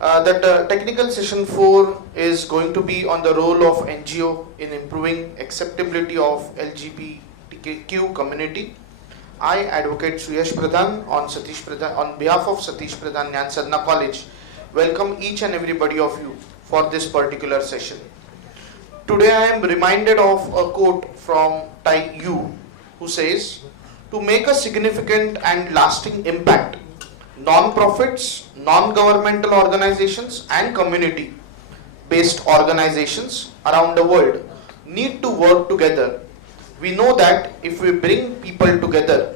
That technical session 4 is going to be on the role of NGO in improving acceptability of LGBTQ community. I, Advocate Suyash Pradhan, on behalf of Satish Pradhan Nyan Sadhana College, welcome each and everybody of you for this particular session. Today I am reminded of a quote from Tai Yu, who says, "To make a significant and lasting impact, non-profits, non-governmental organizations and community-based organizations around the world need to work together. We know that if we bring people together,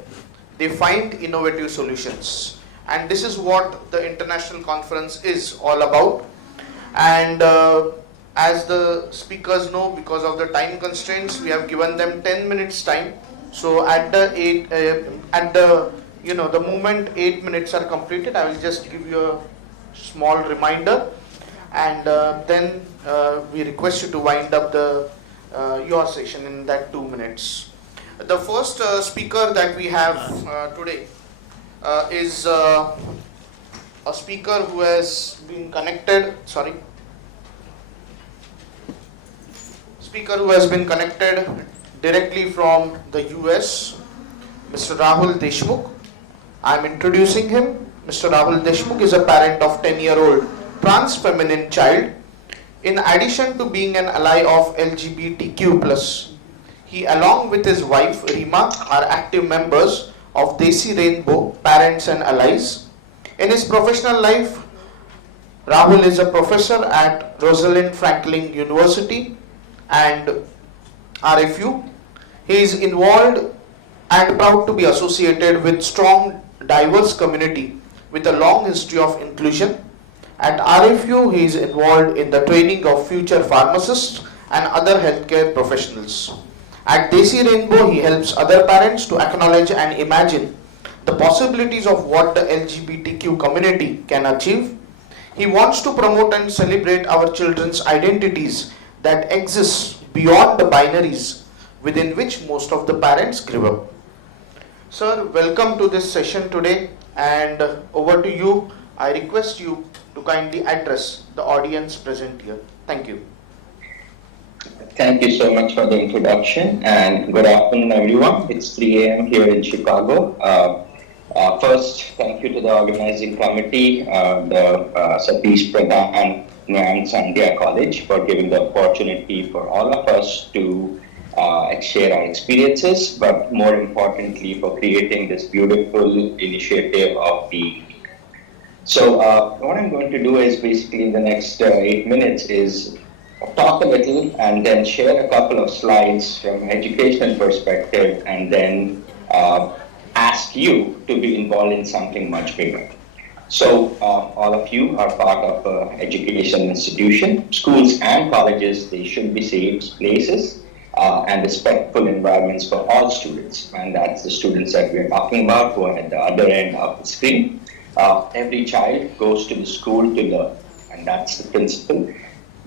they find innovative solutions." And this is what the international conference is all about. And as the speakers know, because of the time constraints, we have given them 10 minutes time. So at the moment 8 minutes are completed, I will just give you a small reminder, and then we request you to wind up your session in that 2 minutes. The first speaker that we have today is a speaker who has been connected. Speaker who has been connected directly from the US, Mr. Rahul Deshmukh. I am introducing him. Mr. Rahul Deshmukh is a parent of 10-year-old trans feminine child. In addition to being an ally of LGBTQ+, he, along with his wife Rima, are active members of Desi Rainbow Parents and Allies. In his professional life, Rahul is a professor at Rosalind Franklin University and RFU. He is involved and proud to be associated with strong, diverse community with a long history of inclusion. At RFU, he is involved in the training of future pharmacists and other healthcare professionals. At Desi Rainbow, he helps other parents to acknowledge and imagine the possibilities of what the LGBTQ community can achieve. He wants to promote and celebrate our children's identities that exist beyond the binaries within which most of the parents grew up. Sir, welcome to this session today, and over to you. I request you to kindly address the audience present here. Thank you. Thank you so much for the introduction, and good afternoon, everyone. It's 3 a.m. here in Chicago. First, thank you to the organizing committee, the Satish Pradhan Nyan Sadhana College, for giving the opportunity for all of us to share our experiences, but more importantly, for creating this beautiful initiative of being. So what I'm going to do is basically in the next 8 minutes is talk a little and then share a couple of slides from education perspective, and then ask you to be involved in something much bigger. So all of you are part of an education institution. Schools and colleges, they should be safe places and respectful environments for all students. And that's the students that we're talking about who are at the other end of the screen. Every child goes to the school to learn, and that's the principle.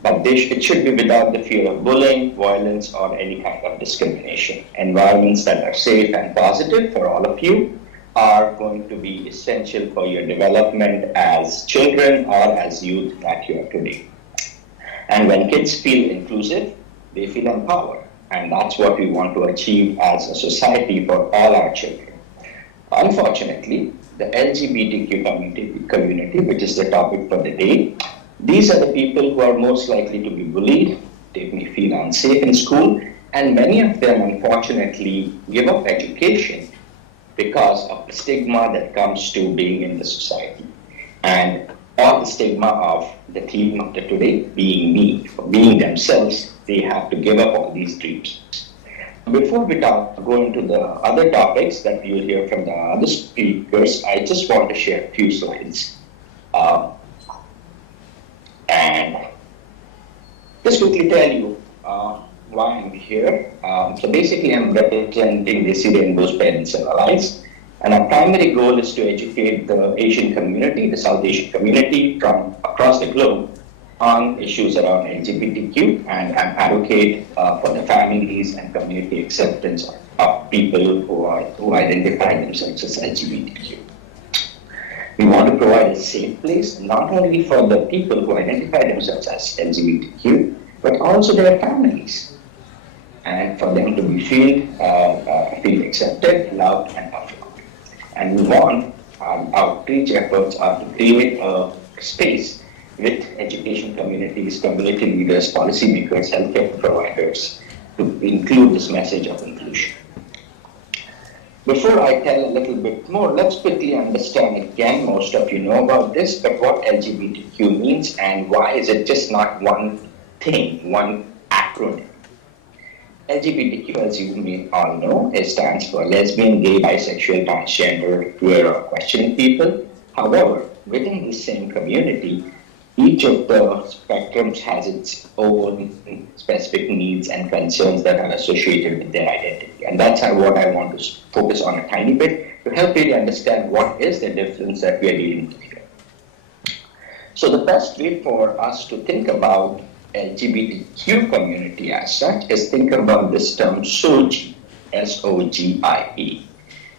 But it should be without the fear of bullying, violence, or any kind of discrimination. Environments that are safe and positive for all of you are going to be essential for your development as children or as youth that you are today. And when kids feel inclusive, they feel empowered. And that's what we want to achieve as a society for all our children. Unfortunately, the LGBTQ community, which is the topic for the day, these are the people who are most likely to be bullied. They may feel unsafe in school, and many of them unfortunately give up education because of the stigma that comes to being in the society, and or the stigma of the theme of the today, being me, being themselves. They have to give up all these dreams. Before we go into the other topics that you'll hear from the other speakers, I just want to share a few slides. And just quickly tell you why I'm here. So basically, I'm representing Desi Rainbow's Parents and Allies, and our primary goal is to educate the Asian community, the South Asian community from across the globe on issues around LGBTQ, and advocate for the families and community acceptance of people who identify themselves as LGBTQ. We want to provide a safe place not only for the people who identify themselves as LGBTQ, but also their families, and for them to be feel accepted, loved, and affirmed. And we want our outreach efforts are to create a space with education communities, community leaders, policymakers, healthcare providers to include this message of inclusion. Before I tell a little bit more, let's quickly understand again, most of you know about this, but what LGBTQ means and why is it just not one thing, one acronym. LGBTQ, as you may all know, it stands for lesbian, gay, bisexual, transgender, queer, or questioning people. However, within the same community, each of the spectrums has its own specific needs and concerns that are associated with their identity. And that's what I want to focus on a tiny bit to help you understand what is the difference that we are dealing with here. So the best way for us to think about LGBTQ community as such is think about this term SOGIE, S-O-G-I-E,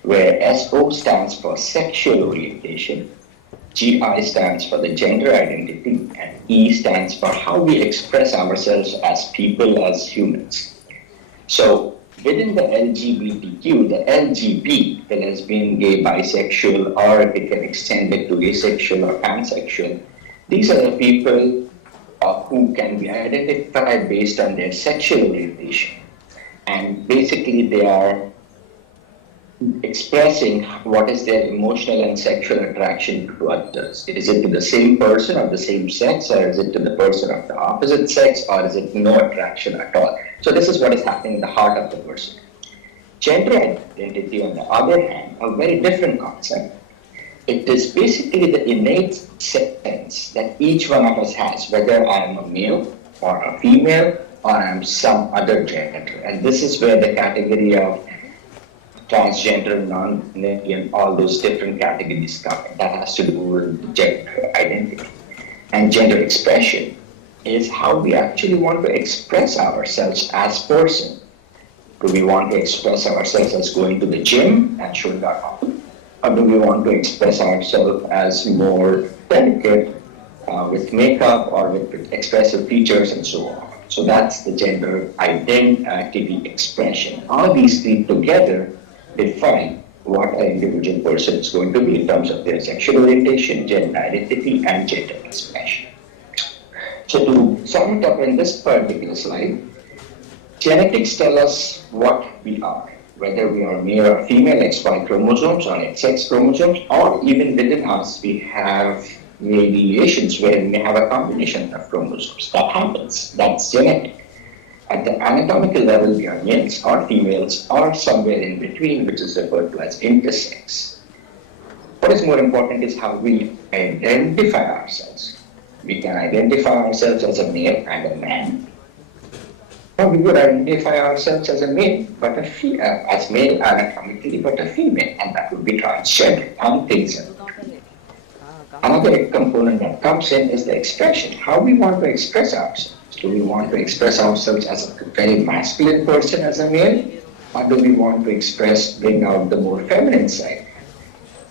where S-O stands for sexual orientation, G-I stands for the gender identity, and E stands for how we express ourselves as people, as humans. So within the LGBTQ, the LGB, the lesbian, gay, bisexual, or it can extend it to asexual or pansexual, these are the people who can be identified based on their sexual orientation. And basically they are expressing what is their emotional and sexual attraction to others. Is it to the same person of the same sex, or is it to the person of the opposite sex, or is it no attraction at all? So this is what is happening in the heart of the person. Gender identity, on the other hand, a very different concept. It is basically the innate sense that each one of us has, whether I am a male or a female or I am some other gender. And this is where the category of transgender, non-binary, all those different categories come in. That has to do with gender identity. And gender expression is how we actually want to express ourselves as person. Do we want to express ourselves as going to the gym and showing our body? Or do we want to express ourselves as more delicate with makeup or with expressive features and so on? So that's the gender identity expression. All these three together define what an individual person is going to be in terms of their sexual orientation, gender identity, and gender expression. So to sum it up in this particular slide, genetics tell us what we are, whether we are male or female, XY chromosomes or XX chromosomes, or even within us we have variations where we may have a combination of chromosomes. That happens, that's genetic. At the anatomical level, we are males or females or somewhere in between, which is referred to as intersex. What is more important is how we identify ourselves. We can identify ourselves as a male and a man. Or we would identify ourselves as a male, but as male anatomically, but a female, and that would be transgender and things like that. Another component that comes in is the expression, how we want to express ourselves. Do we want to express ourselves as a very masculine person as a male, or do we want to bring out the more feminine side?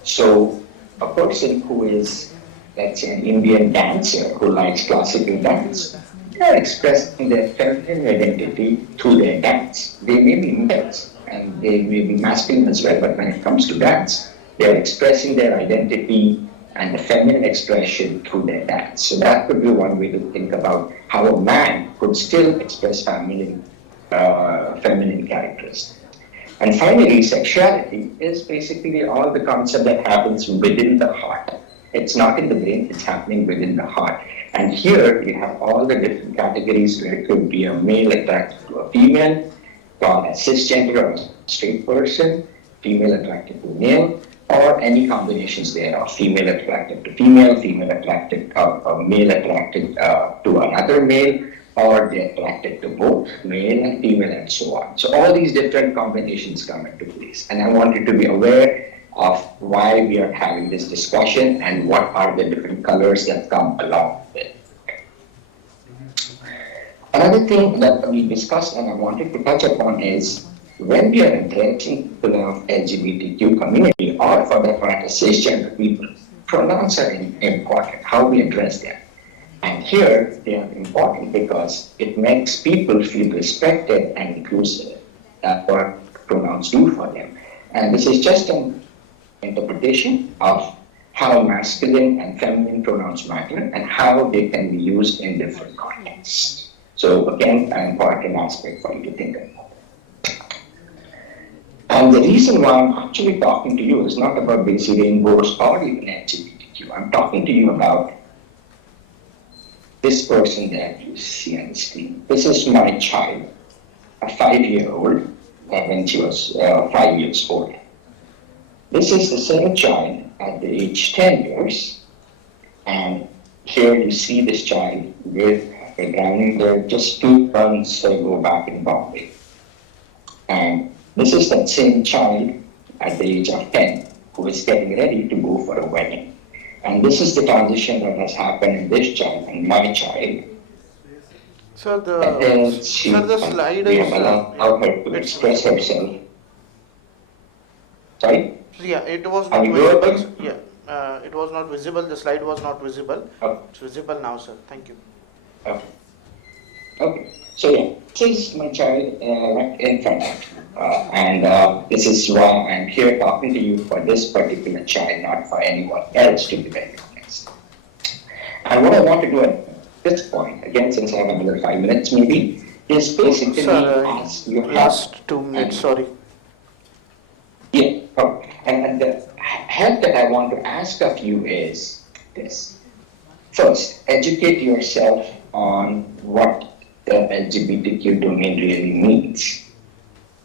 So a person who is, let's say, an Indian dancer who likes classical dance, they are expressing their feminine identity through their dance. They may be males and they may be masculine as well, but when it comes to dance, they are expressing their identity and the feminine expression through their dance. So that could be one way to think about how a man could still express feminine characteristics. And finally, sexuality is basically all the concept that happens within the heart. It's not in the brain, it's happening within the heart. And here you have all the different categories where it could be a male attracted to a female, called a cisgender or a straight person, female attracted to male, or any combinations thereof, female attracted to female, female attracted, male attracted to another male, or they're attracted to both male and female and so on. So all these different combinations come into place. And I want you to be aware of why we are having this discussion and what are the different colors that come along with it. Another thing that we discussed and I wanted to touch upon is when we are addressing the LGBTQ community or for that matter cisgender people, pronouns are important, how we address them. And here they are important because it makes people feel respected and inclusive. That's what pronouns do for them. And this is just an interpretation of how masculine and feminine pronouns matter and how they can be used in different contexts. So again, an important aspect for you to think about. And the reason why I'm actually talking to you is not about basic rainbows or even LGBTQ. I'm talking to you about this person that you see on the screen. This is my child, a 5-year-old, when she was 5 years old. This is the same child at the age 10 years, and here you see this child with a grandmother just 2 months ago back in Bombay. And this is that same child at the age of 10 who is getting ready to go for a wedding. And this is the transition that has happened in this child and my child. Sir, the slide we is... have allowed her to express herself. Sorry? Yeah, it was not visible. Yeah, it was not visible. The slide was not visible. Okay. It's visible now, sir. Thank you. Okay. Okay. So yeah, this is my child right in front of me. And this is why I'm here talking to you for this particular child, not for anyone else, to be very honest. And what I want to do at this point, again, since I have another 5 minutes maybe, is basically ask you last 2 minutes, sorry. Yeah, and the help that I want to ask of you is this. First, educate yourself on what the LGBTQ domain really means.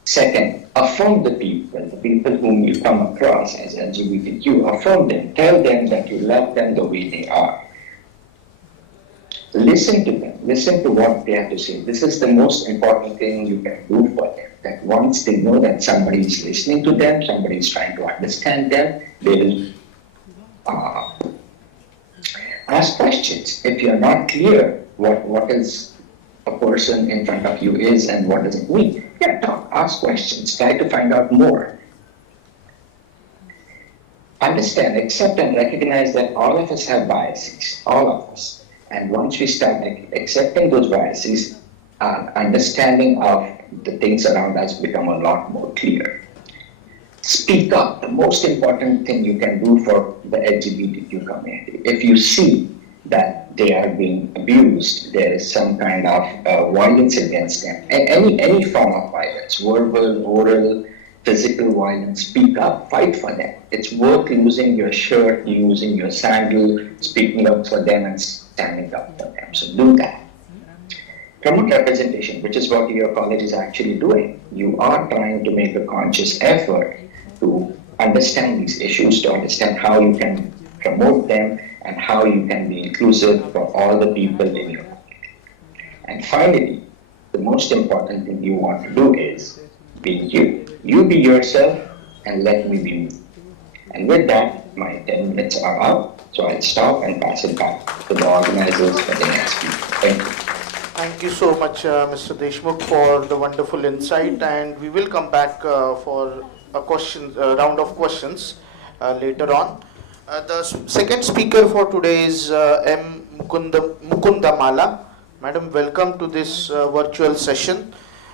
Second, affirm the people whom you come across as LGBTQ, affirm them, tell them that you love them the way they are. Listen to them, listen to what they have to say. This is the most important thing you can do for them, that once they know that somebody is listening to them, somebody is trying to understand them, they will ask questions. If you're not clear what is a person in front of you is and what does it mean, talk, ask questions, try to find out more. Understand, accept and recognize that all of us have biases, all of us. And once we start accepting those biases, understanding of the things around us become a lot more clear. Speak up, the most important thing you can do for the LGBTQ community. If you see that they are being abused, there is some kind of violence against them, and any form of violence, verbal, oral, physical violence, speak up, fight for them. It's worth losing your shirt, losing your sandal, speaking up for them and standing up for them. So do that. Promote representation, which is what your college is actually doing. You are trying to make a conscious effort to understand these issues, to understand how you can promote them and how you can be inclusive for all the people in your community. And finally, the most important thing you want to do is be you. You be yourself and let me be me. And with that, my 10 minutes are up, so I'll stop and pass it back to the organizers for the next speaker. Thank you. Thank you so much, Mr. Deshmukh, for the wonderful insight, and we will come back for a round of questions later on. The second speaker for today is M. Mukunda Mala. Madam, welcome to this virtual session.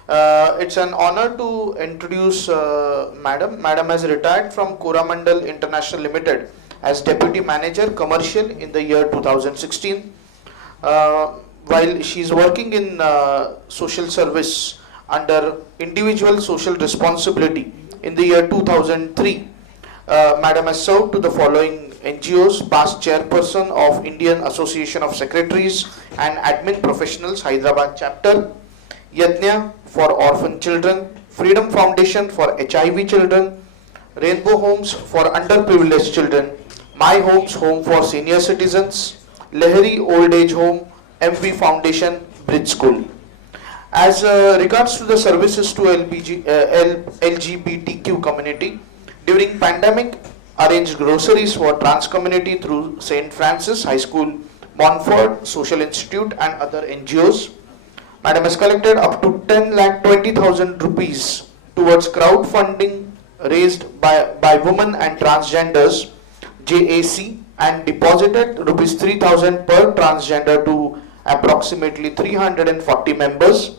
It's an honor to introduce Madam. Madam has retired from Coromandel International Limited as Deputy Manager Commercial in the year 2016. While she is working in social service under Individual Social Responsibility in the year 2003, Madam has served to the following NGOs: past chairperson of Indian Association of Secretaries and Admin Professionals, Hyderabad chapter, Yajna for Orphan Children, Freedom Foundation for HIV Children, Rainbow Homes for Underprivileged Children, My Homes Home for Senior Citizens, Lahiri Old Age Home, MV Foundation, Bridge School. As regards to the services to LGBTQ community, during pandemic, arranged groceries for trans community through St. Francis High School, Montfort Social Institute and other NGOs. Madam has collected up to 10,20,000 rupees towards crowdfunding raised by women and transgenders, JAC, and deposited rupees 3,000 per transgender to approximately 340 members.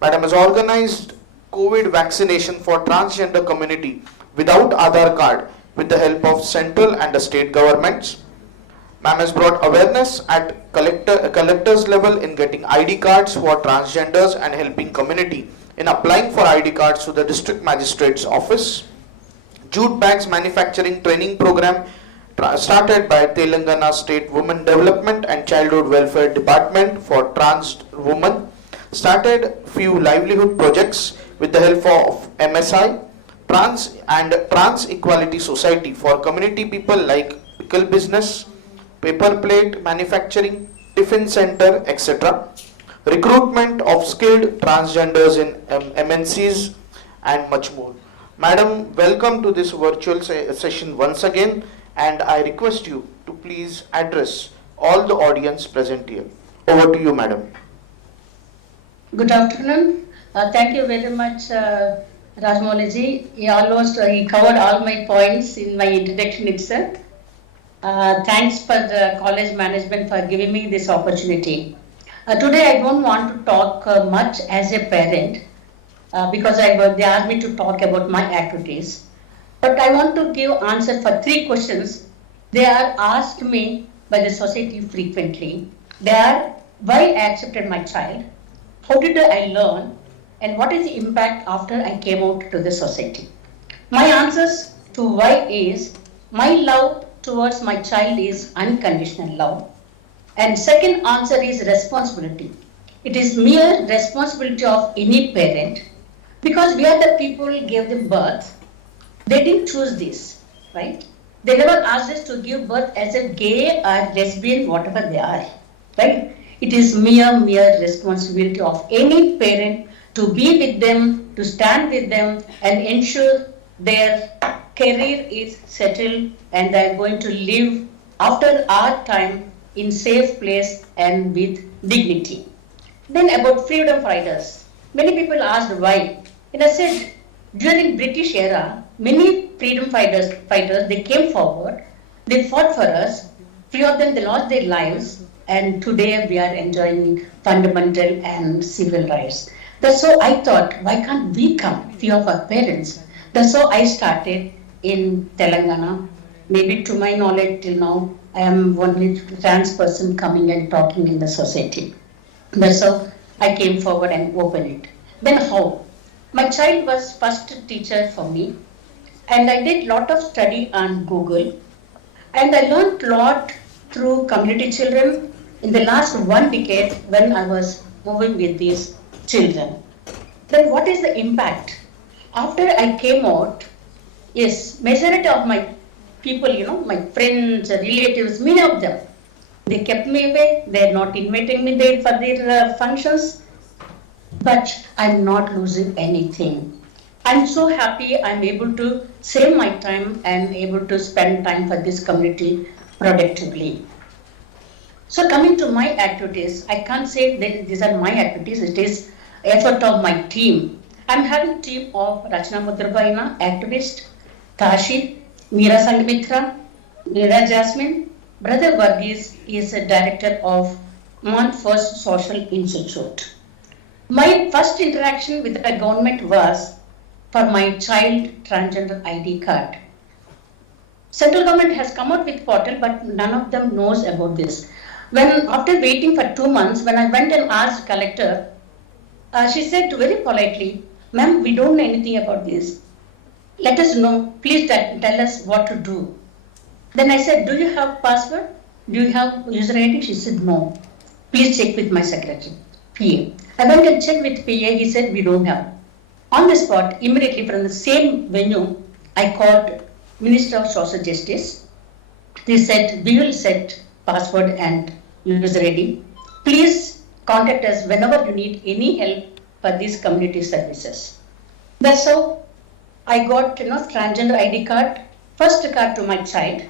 Madam has organized COVID vaccination for transgender community without Aadhaar card with the help of central and the state governments. Ma'am has brought awareness at collectors level in getting ID cards for transgenders and helping community in applying for ID cards to the district magistrate's office. Jute bags manufacturing training program started by Telangana State Women Development and Childhood Welfare Department for trans women. Started few livelihood projects with the help of MSI, Trans Equality Society for community people like pickle business, paper plate manufacturing, tiffin center, etc. Recruitment of skilled transgenders in MNCs and much more. Madam, welcome to this virtual session once again, and I request you to please address all the audience present here. Over to you, madam. Good afternoon. Thank you very much, Rajmouli. He covered all my points in my introduction itself. Thanks for the college management for giving me this opportunity. Today I don't want to talk much as a parent because they asked me to talk about my activities. But I want to give answer for 3 questions. They are asked me by the society frequently. They are, why I accepted my child, how did I learn, and what is the impact after I came out to the society. My answers to why is, my love towards my child is unconditional love. And second answer is responsibility. It is mere responsibility of any parent because we are the people who gave them birth. They didn't choose this, right? They never asked us to give birth as a gay or lesbian, whatever they are, right? It is mere responsibility of any parent to be with them, to stand with them and ensure their career is settled and they are going to live after our time in safe place and with dignity. Then about freedom fighters. Many people asked why. And I said, during British era, many freedom fighters, they came forward, they fought for us, few of them they lost their lives, and today we are enjoying fundamental and civil rights. That's so I thought, why can't we come, few of our parents? That's how I started in Telangana. Maybe to my knowledge till now, I am only trans person coming and talking in the society. That's how I came forward and opened it. Then how? My child was first teacher for me, and I did lot of study on Google, and I learned lot through community children in the last 1 decade when I was moving with these children. Then what is the impact? After I came out, yes, majority of my people, my friends, relatives, many of them, they kept me away. They're not inviting me there for their functions. But I'm not losing anything. I'm so happy I'm able to save my time and able to spend time for this community productively. So coming to my activities, I can't say that these are my activities. It is effort of my team. I'm having a team of Rachna Mudrabaina, activist, Tashi, Meera Sangmitra, Meera Jasmine. Brother Varghese is a director of Mount First Social Institute. My first interaction with the government was for my child transgender ID card. Central government has come out with portal, but none of them knows about this. When after waiting for 2 months, when I went and asked collector, she said very politely, "Ma'am, we don't know anything about this. Let us know. Please tell us what to do." Then I said, "Do you have password? Do you have user ID?" She said, "No. Please check with my secretary, PA." I went and checked with PA. He said, "We don't have." On the spot, immediately from the same venue, I called Minister of Social Justice. They said, "We will set password and user ID. Please contact us whenever you need any help for these community services." That's how I got transgender ID card, first card to my child.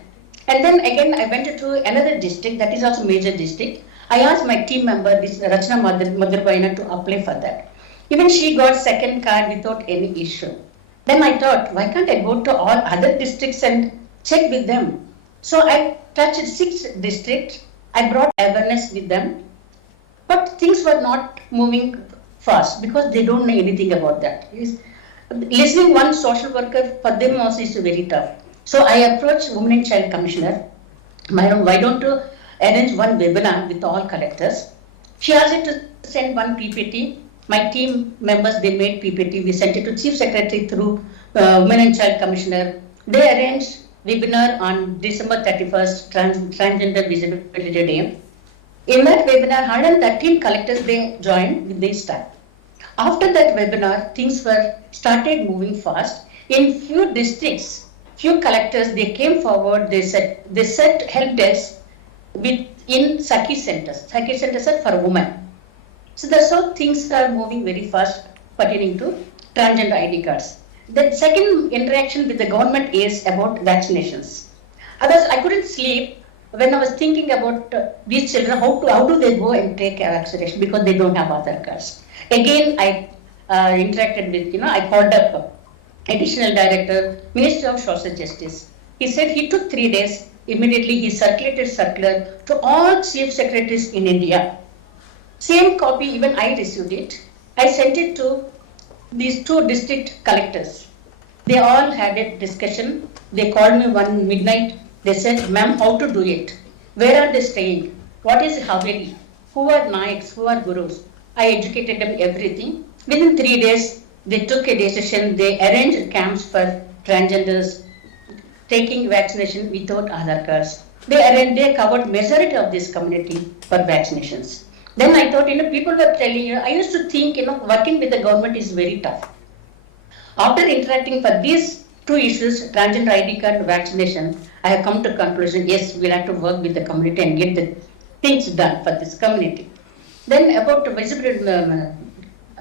And then again I went to another district that is also major district. I asked my team member, this Rachna Madhurbaina, to apply for that. Even she got second card without any issue. Then I thought, why can't I go to all other districts and check with them? So I touched 6 districts. I brought awareness with them, but things were not moving fast because they don't know anything about that. Listening one social worker for them also is very tough. So I approached Women and Child Commissioner. Madam, why don't you arrange one webinar with all collectors? She asked me to send one PPT. My team members, they made PPT. We sent it to Chief Secretary through Women and Child Commissioner. They arranged webinar on December 31st, Transgender Visibility Day. In that webinar, 113 collectors, they joined with this time. After that webinar, things were started moving fast. In few districts, few collectors, they came forward, they set help desks in Saki centers. Saki centers are for women. So that's how things are moving very fast pertaining to transgender ID cards. The second interaction with the government is about vaccinations. Others, I couldn't sleep when I was thinking about these children, how do they go and take vaccination because they don't have Aadhaar cards. Again, I interacted with, I called up Additional Director, Ministry of Social Justice. He said he took 3 days. Immediately, he circulated circular to all chief secretaries in India. Same copy, even I received it. I sent it to these 2 district collectors. They all had a discussion. They called me one midnight. They said, ma'am, how to do it? Where are they staying? What is Haveli? Who are Naiks? Who are Gurus? I educated them everything. Within 3 days, they took a decision. They arranged camps for transgenders taking vaccination without Aadhaar cards. They covered majority of this community for vaccinations. Then I thought, people were telling, I used to think, working with the government is very tough. After interacting for these 2 issues, transgender ID card vaccination, I have come to conclusion, yes, we'll have to work with the community and get the things done for this community. Then about visibility,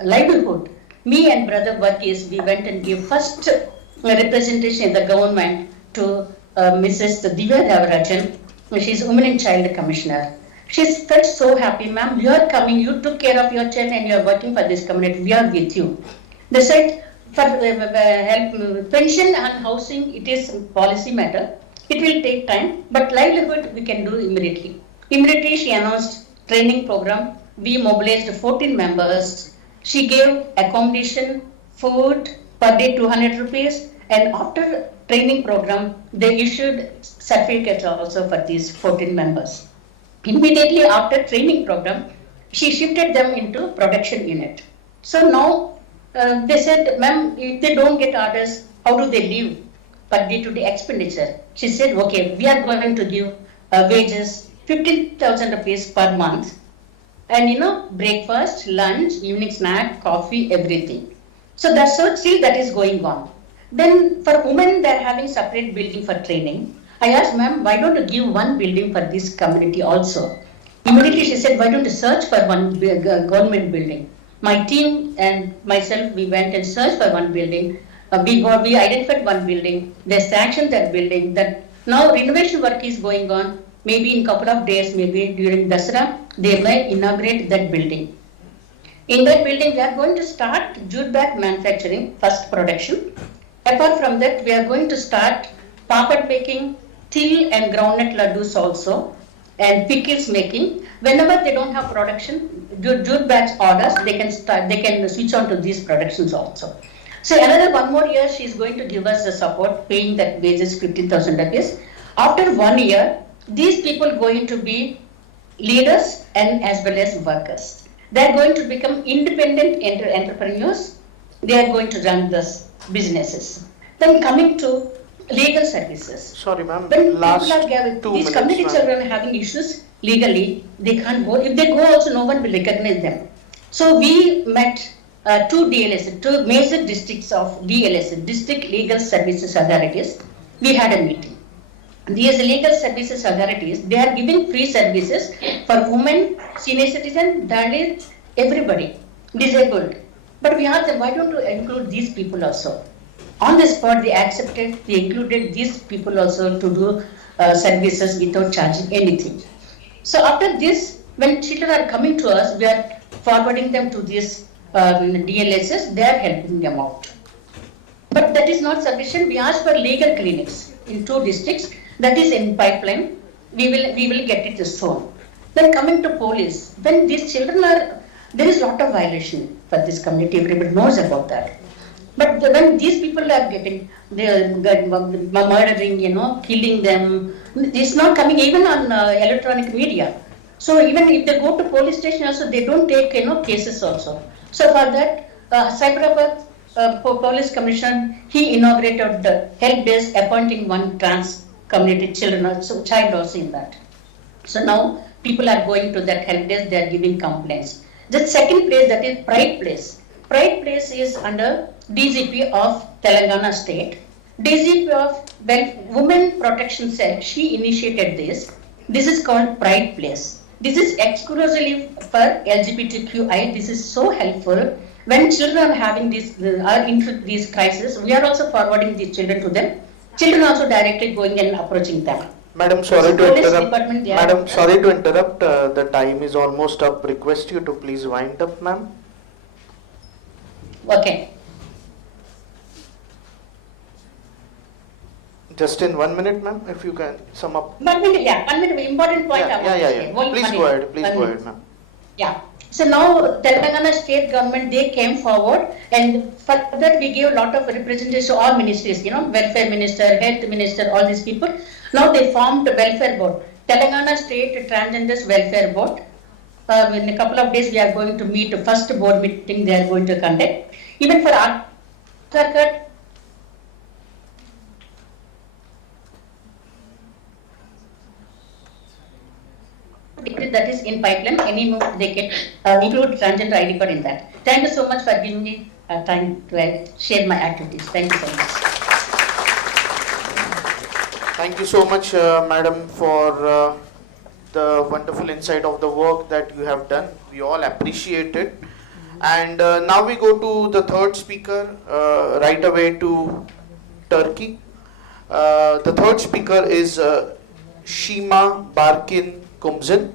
livelihood, me and brother Varghese, we went and gave first representation in the government to Mrs. Divya Devarajan. She's Women and Child Commissioner. She felt so happy, ma'am, you are coming, you took care of your child and you are working for this community, we are with you. They said, for help, pension and housing, it is policy matter. It will take time, but livelihood we can do immediately. Immediately she announced training program. We mobilized 14 members. She gave accommodation, food, per day 200 rupees. And after training program, they issued certificates also for these 14 members. Immediately after training program, she shifted them into production unit. So now they said, ma'am, if they don't get orders, how do they live? Per day-to-day expenditure. She said, okay, we are going to give wages 15,000 rupees per month. And breakfast, lunch, evening snack, coffee, everything. So that's so still that is going on. Then for women, they're having separate building for training. I asked, ma'am, why don't you give one building for this community also? Immediately she said, why don't you search for one government building? My team and myself, we went and searched for one building. We identified one building. They sanctioned that building. That now renovation work is going on. Maybe in couple of days, maybe during Dasara, they may inaugurate that building. In that building, we are going to start jute bag manufacturing, first production. Apart from that, we are going to start papad making, til and groundnut laddus also, and pickles making. Whenever they don't have production, jute bags orders, they can switch on to these productions also. So another 1 more year, she is going to give us the support, paying that wages 15,000 rupees. After 1 year, these people going to be leaders and as well as workers. They are going to become independent entrepreneurs. They are going to run this businesses. Then coming to legal services. Sorry, ma'am. When Last people are gathered, 2 these minutes, community ma'am. children are having issues legally, they can't go. If they go also, no one will recognize them. So we met 2 DLS, 2 major districts of DLS, District Legal Services Authorities. We had a meeting. These legal services authorities, they are giving free services for women, senior citizen, Dalit, everybody, disabled. But we asked them, why don't you include these people also? On the spot, they accepted, they included these people also to do services without charging anything. So after this, when children are coming to us, we are forwarding them to these DLSs, they are helping them out. But that is not sufficient. We asked for legal clinics in 2 districts. That is in pipeline. We will get it soon. Then coming to police, when these children are, there is a lot of violation for this community. Everybody knows about that. But when these people are they are murdering, killing them, it's not coming even on electronic media. So even if they go to police station also, they don't take, cases also. So for that, Cyberabad Police Commission, he inaugurated the help desk, appointing one trans community children, so child also in that. So now people are going to that help desk, they are giving complaints. The second place, that is Pride Place. Pride Place is under DGP of Telangana State. DGP of Women Protection Cell, she initiated this. This is called Pride Place. This is exclusively for LGBTQI. This is so helpful. When children are having are into these crises, we are also forwarding these children to them. Children also directly going and approaching them. Madam, sorry to interrupt. Madam, sorry to interrupt. The time is almost up. Request you to please wind up, ma'am. Okay. Just in 1 minute, ma'am, if you can sum up. 1 minute, yeah. 1 minute, important point. Yeah. Please go ahead, ma'am. Yeah. So now Telangana state government, they came forward, and for that we gave a lot of representation to all ministries, welfare minister, health minister, all these people. Now they formed a welfare board, Telangana State Transgenders Welfare Board. In a couple of days we are going to meet, the first board meeting they are going to conduct. Even for Aadhaar card, that is in pipeline, any more they can include transgender ID card in that. Thank you so much for giving me time to share my activities. Thank you so much. Thank you so much, madam, for the wonderful insight of the work that you have done. We all appreciate it. And now we go to the third speaker, right away to Turkey. The third speaker is Shima Barkin Kumzin.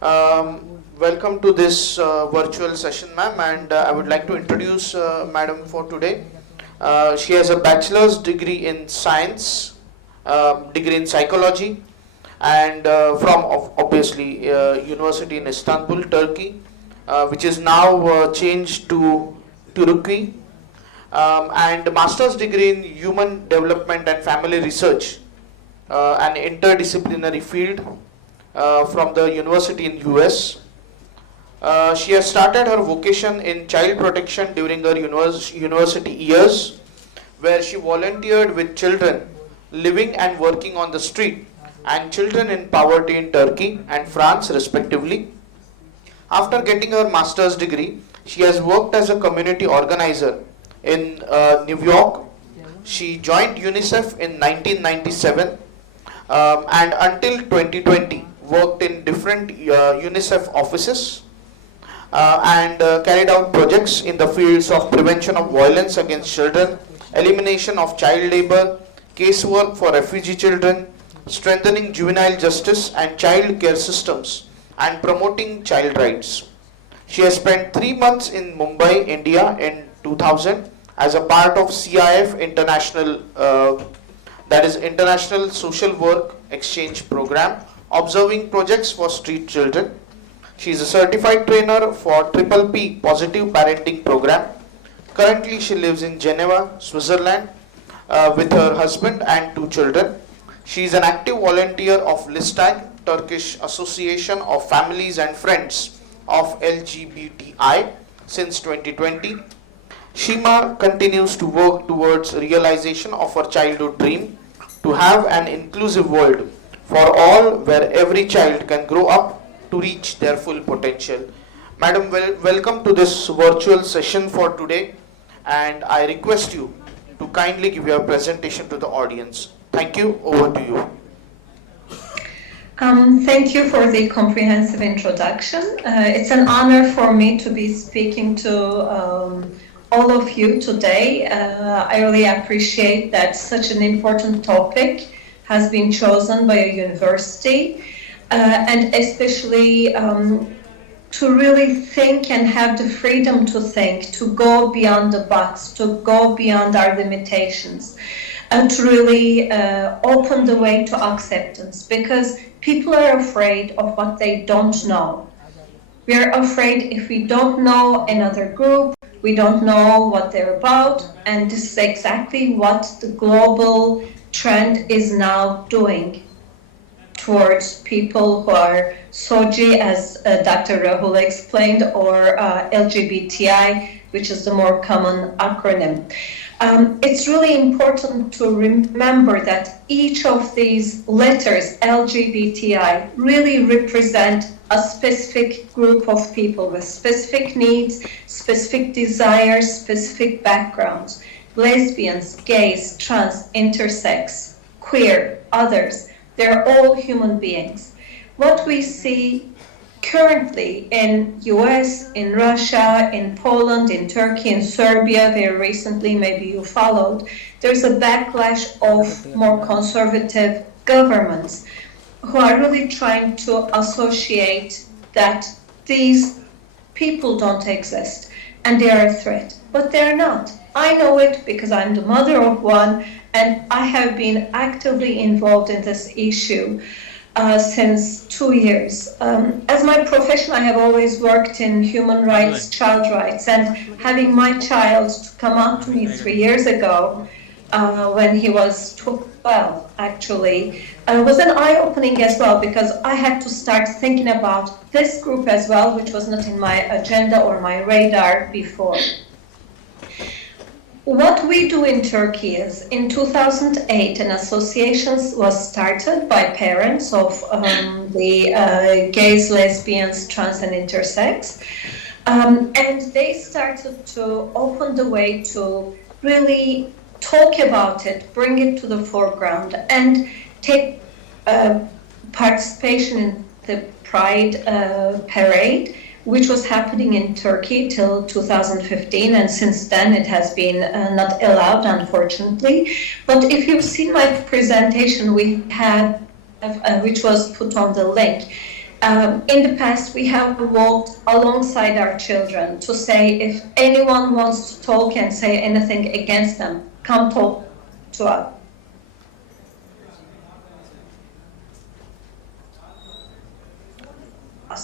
Welcome to this virtual session, ma'am, and I would like to introduce madam for today. She has a bachelor's degree in science, degree in psychology, and from obviously University in Istanbul, Turkey, which is now changed to Turkey, and master's degree in human development and family research, an interdisciplinary field from the university in US. She has started her vocation in child protection during her university years, where she volunteered with children living and working on the street and children in poverty in Turkey and France respectively. After getting her master's degree, she has worked as a community organizer in New York. She joined UNICEF in 1997 and until 2020 worked in different UNICEF offices and carried out projects in the fields of prevention of violence against children, elimination of child labor, casework for refugee children, strengthening juvenile justice and child care systems, and promoting child rights. She has spent 3 months in Mumbai, India in 2000 as a part of CIF International, that is International Social Work Exchange Program, observing projects for street children. She is a certified trainer for Triple P Positive Parenting Program. Currently she lives in Geneva, Switzerland with her husband and 2 children. She is an active volunteer of LISTAG, Turkish Association of Families and Friends of LGBTI, since 2020. Shima continues to work towards realization of her childhood dream to have an inclusive world for all, where every child can grow up to reach their full potential. Madam, welcome to this virtual session for today, and I request you to kindly give your presentation to the audience. Thank you. Over to you. Thank you for the comprehensive introduction. It's an honor for me to be speaking to all of you today. I really appreciate that such an important topic has been chosen by a university, and especially to really think and have the freedom to think, to go beyond the box, to go beyond our limitations. to really open the way to acceptance, because people are afraid of what they don't know. We are afraid if we don't know another group, we don't know what they're about, and this is exactly what the global trend is now doing towards people who are SOGI, as Dr. Rahul explained, or LGBTI, which is the more common acronym. It's really important to remember that each of these letters, LGBTI, really represent a specific group of people with specific needs, specific desires, specific backgrounds. Lesbians, gays, trans, intersex, queer, others, they're all human beings. What we see currently in US, in Russia, in Poland, in Turkey, in Serbia, very recently, maybe you followed, there's a backlash of more conservative governments who are really trying to associate that these people don't exist and they are a threat, but they're not. I know it because I'm the mother of one, and I have been actively involved in this issue since 2 years. As my profession, I have always worked in human rights, child rights, and having my child come up to me 3 years ago, when he was 12, actually, was an eye-opening as well, because I had to start thinking about this group as well, which was not in my agenda or my radar before. What we do in Turkey is, in 2008, an association was started by parents of the gays, lesbians, trans, and intersex. And they started to open the way to really talk about it, bring it to the foreground, and take participation in the Pride parade, which was happening in Turkey till 2015, and since then it has been not allowed, unfortunately. But if you've seen my presentation we had, which was put on the link, in the past we have walked alongside our children to say, if anyone wants to talk and say anything against them, come talk to us.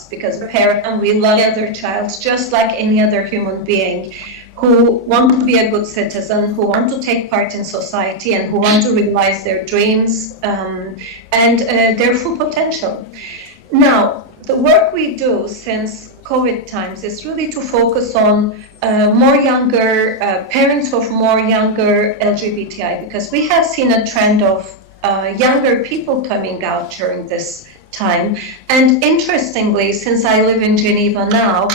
Because parents, we love their child just like any other human being who want to be a good citizen, who want to take part in society, and who want to realize their dreams and their full potential. Now, the work we do since COVID times is really to focus on more younger, parents of more younger LGBTI, because we have seen a trend of younger people coming out during this time. And interestingly, since I live in Geneva now,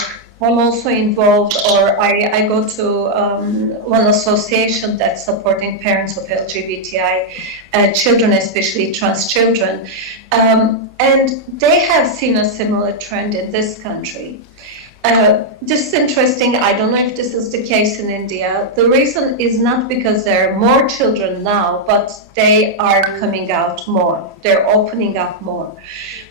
I'm also involved, or I go to one association that's supporting parents of LGBTI children, especially trans children. And they have seen a similar trend in this country. This is interesting. I don't know if this is the case in India. The reason is not because there are more children now, but they are coming out more. They're opening up more.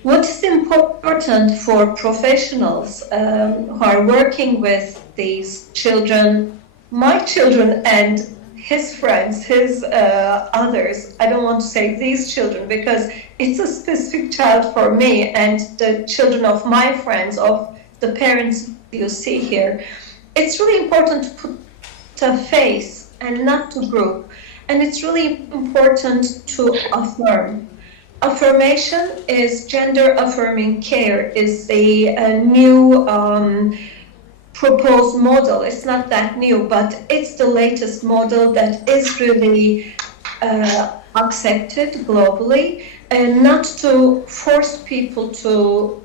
What is important for professionals who are working with these children, my children and his friends, his others, I don't want to say these children because it's a specific child for me, and the children of my friends, of the parents you see here, it's really important to put a face and not to group. And it's really important to affirm. Affirmation is gender affirming care, is the new proposed model. It's not that new, but it's the latest model that is really accepted globally, and not to force people to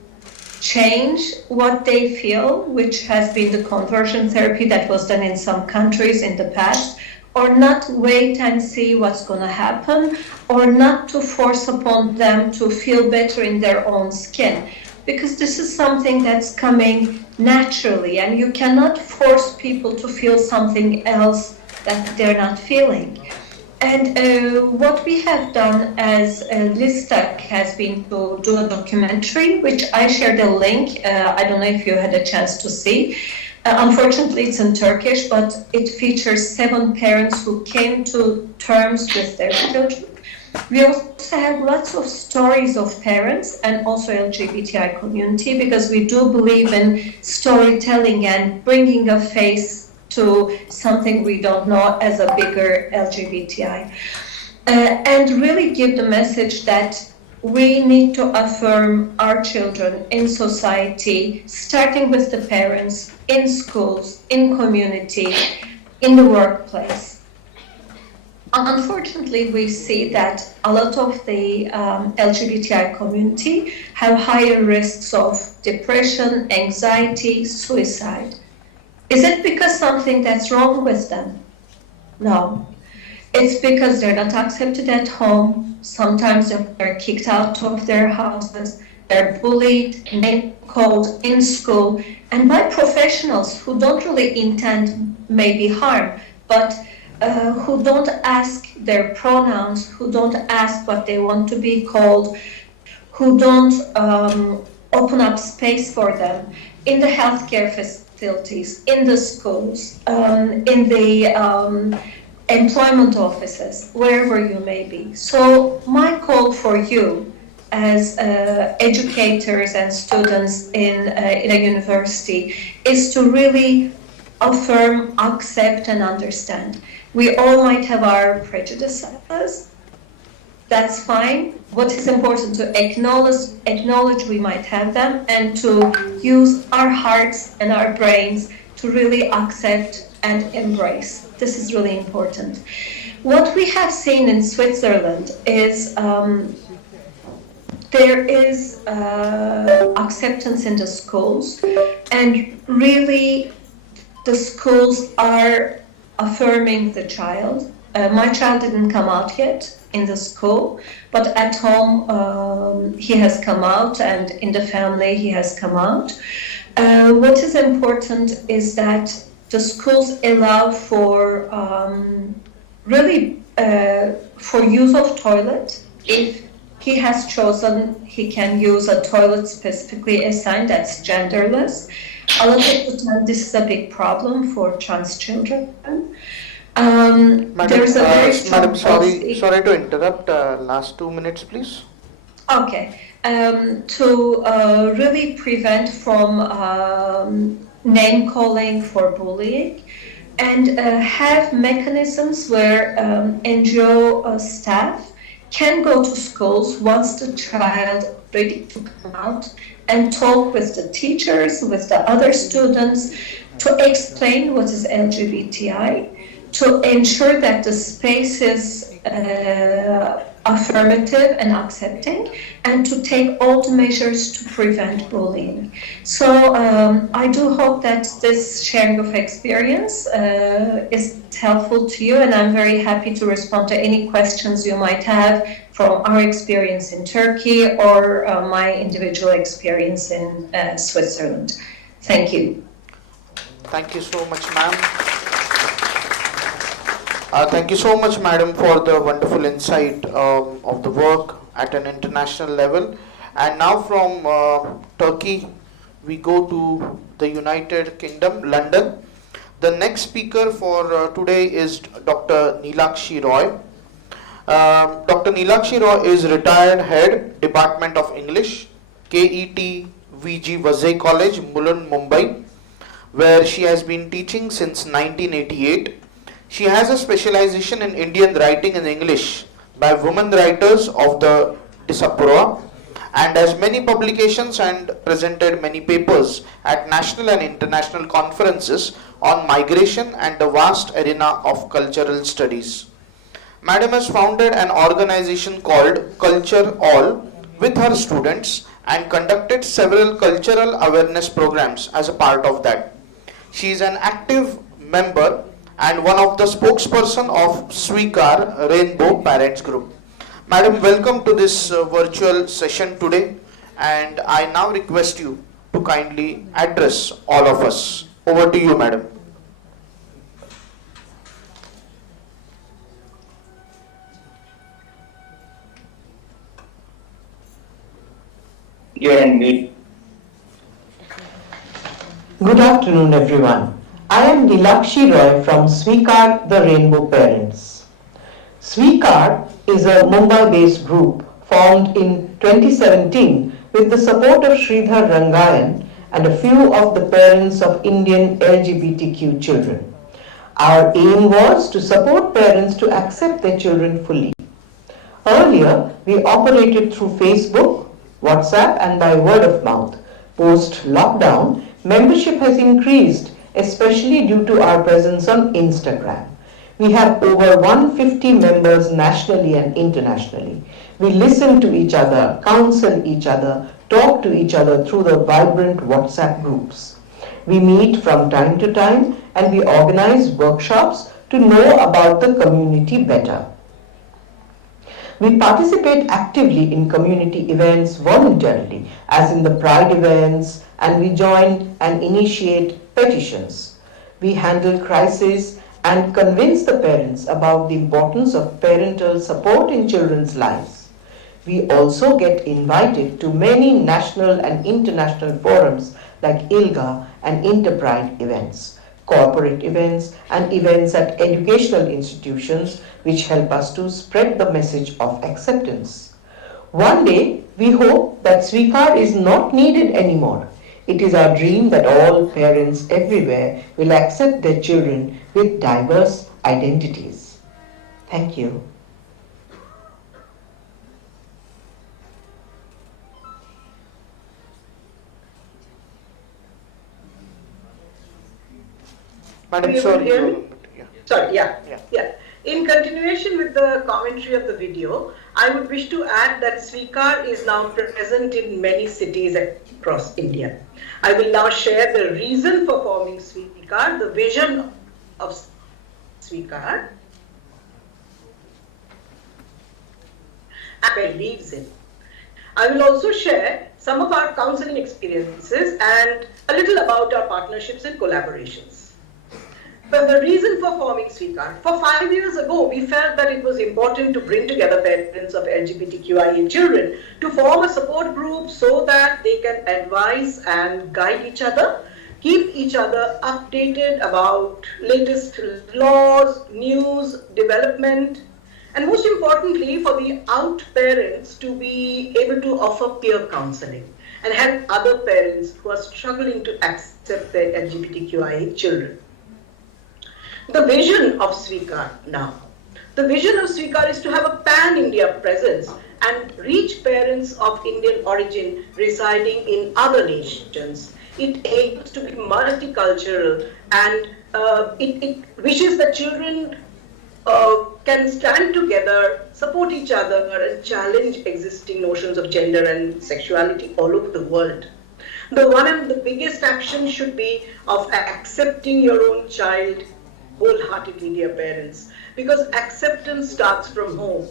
change what they feel, which has been the conversion therapy that was done in some countries in the past, or not wait and see what's going to happen, or not to force upon them to feel better in their own skin, because this is something that's coming naturally, and you cannot force people to feel something else that they're not feeling. And what we have done as Listak has been to do a documentary, which I shared a link. I don't know if you had a chance to see. Unfortunately, it's in Turkish, but it features 7 parents who came to terms with their children. We also have lots of stories of parents and also LGBTI community, because we do believe in storytelling and bringing a face to something we don't know as a bigger LGBTI. And really give the message that we need to affirm our children in society, starting with the parents, in schools, in community, in the workplace. Unfortunately, we see that a lot of the LGBTI community have higher risks of depression, anxiety, suicide. Is it because something that's wrong with them? No. It's because they're not accepted at home. Sometimes they're kicked out of their houses. They're bullied, name-called in school, and by professionals who don't really intend maybe harm, but who don't ask their pronouns, who don't ask what they want to be called, who don't open up space for them in the healthcare facilities, in the schools, in the employment offices, wherever you may be. So my call for you as educators and students in a university is to really affirm, accept, and understand. We all might have our prejudices. That's fine. What is important to acknowledge we might have them, and to use our hearts and our brains to really accept and embrace. This is really important. What we have seen in Switzerland is there is acceptance in the schools, and really the schools are affirming the child. My child didn't come out yet in the school, but at home he has come out, and in the family he has come out. What is important is that the schools allow for really for use of toilet. If he has chosen, he can use a toilet specifically assigned that's genderless. A lot of the time, this is a big problem for trans children. There is a very strong Madam, sorry to interrupt. Last 2 minutes, please. Okay. To really prevent from name calling for bullying, and have mechanisms where NGO staff can go to schools once the child ready to come out and talk with the teachers, with the other students, to explain what is LGBTI, to ensure that the space is affirmative and accepting, and to take all the measures to prevent bullying. So I do hope that this sharing of experience is helpful to you, and I'm very happy to respond to any questions you might have from our experience in Turkey or my individual experience in Switzerland. Thank you. Thank you so much, ma'am. Thank you so much, madam, for the wonderful insight of the work at an international level. And now from Turkey, we go to the United Kingdom, London. The next speaker for today is Dr. Neelakshi Roy. Dr. Neelakshi Roy is retired head, Department of English, KET VG Vazai College, Mulund, Mumbai, where she has been teaching since 1988. She has a specialization in Indian writing in English by women writers of the diaspora, and has many publications and presented many papers at national and international conferences on migration and the vast arena of cultural studies. Madam has founded an organization called Culture All with her students and conducted several cultural awareness programs as a part of that. She is an active member and one of the spokesperson of Swikar Rainbow Parents Group. Madam, welcome to this virtual session today, and I now request you to kindly address all of us. Over to you, madam. You're on mute. Good afternoon, everyone. I am Nilakshi Roy from Swikar the Rainbow Parents. Swikar is a Mumbai-based group formed in 2017 with the support of Sridhar Rangayan and a few of the parents of Indian LGBTQ children. Our aim was to support parents to accept their children fully. Earlier, we operated through Facebook, WhatsApp, and by word of mouth. Post-lockdown, membership has increased, especially due to our presence on Instagram. We have over 150 members nationally and internationally. We listen to each other, counsel each other, talk to each other through the vibrant WhatsApp groups. We meet from time to time and we organize workshops to know about the community better. We participate actively in community events voluntarily, as in the Pride events, and we join and initiate petitions. We handle crises and convince the parents about the importance of parental support in children's lives. We also get invited to many national and international forums like ILGA and Interpride events, corporate events, and events at educational institutions which help us to spread the message of acceptance. One day, we hope that Swikar is not needed anymore. It is our dream that all parents everywhere will accept their children with diverse identities. Thank you. Madam, You sorry. hear me? Yeah. Sorry, yeah. Yeah. In continuation with the commentary of the video, I would wish to add that Swikar is now present in many cities across India. I will now share the reason for forming Swikar, the vision of Swikar, and believes in. I will also share some of our counseling experiences and a little about our partnerships and collaborations. But the reason for forming Swikar, for 5 years ago, we felt that it was important to bring together parents of LGBTQIA children to form a support group so that they can advise and guide each other, keep each other updated about latest laws, news, development, and most importantly, for the out parents to be able to offer peer counseling and help other parents who are struggling to accept their LGBTQIA children. The vision of Swikar now. The vision of Swikar is to have a pan-India presence and reach parents of Indian origin residing in other nations. It aims to be multicultural and it wishes that children can stand together, support each other and challenge existing notions of gender and sexuality all over the world. The one and the biggest action should be of accepting your own child wholeheartedly, dear parents, because acceptance starts from home.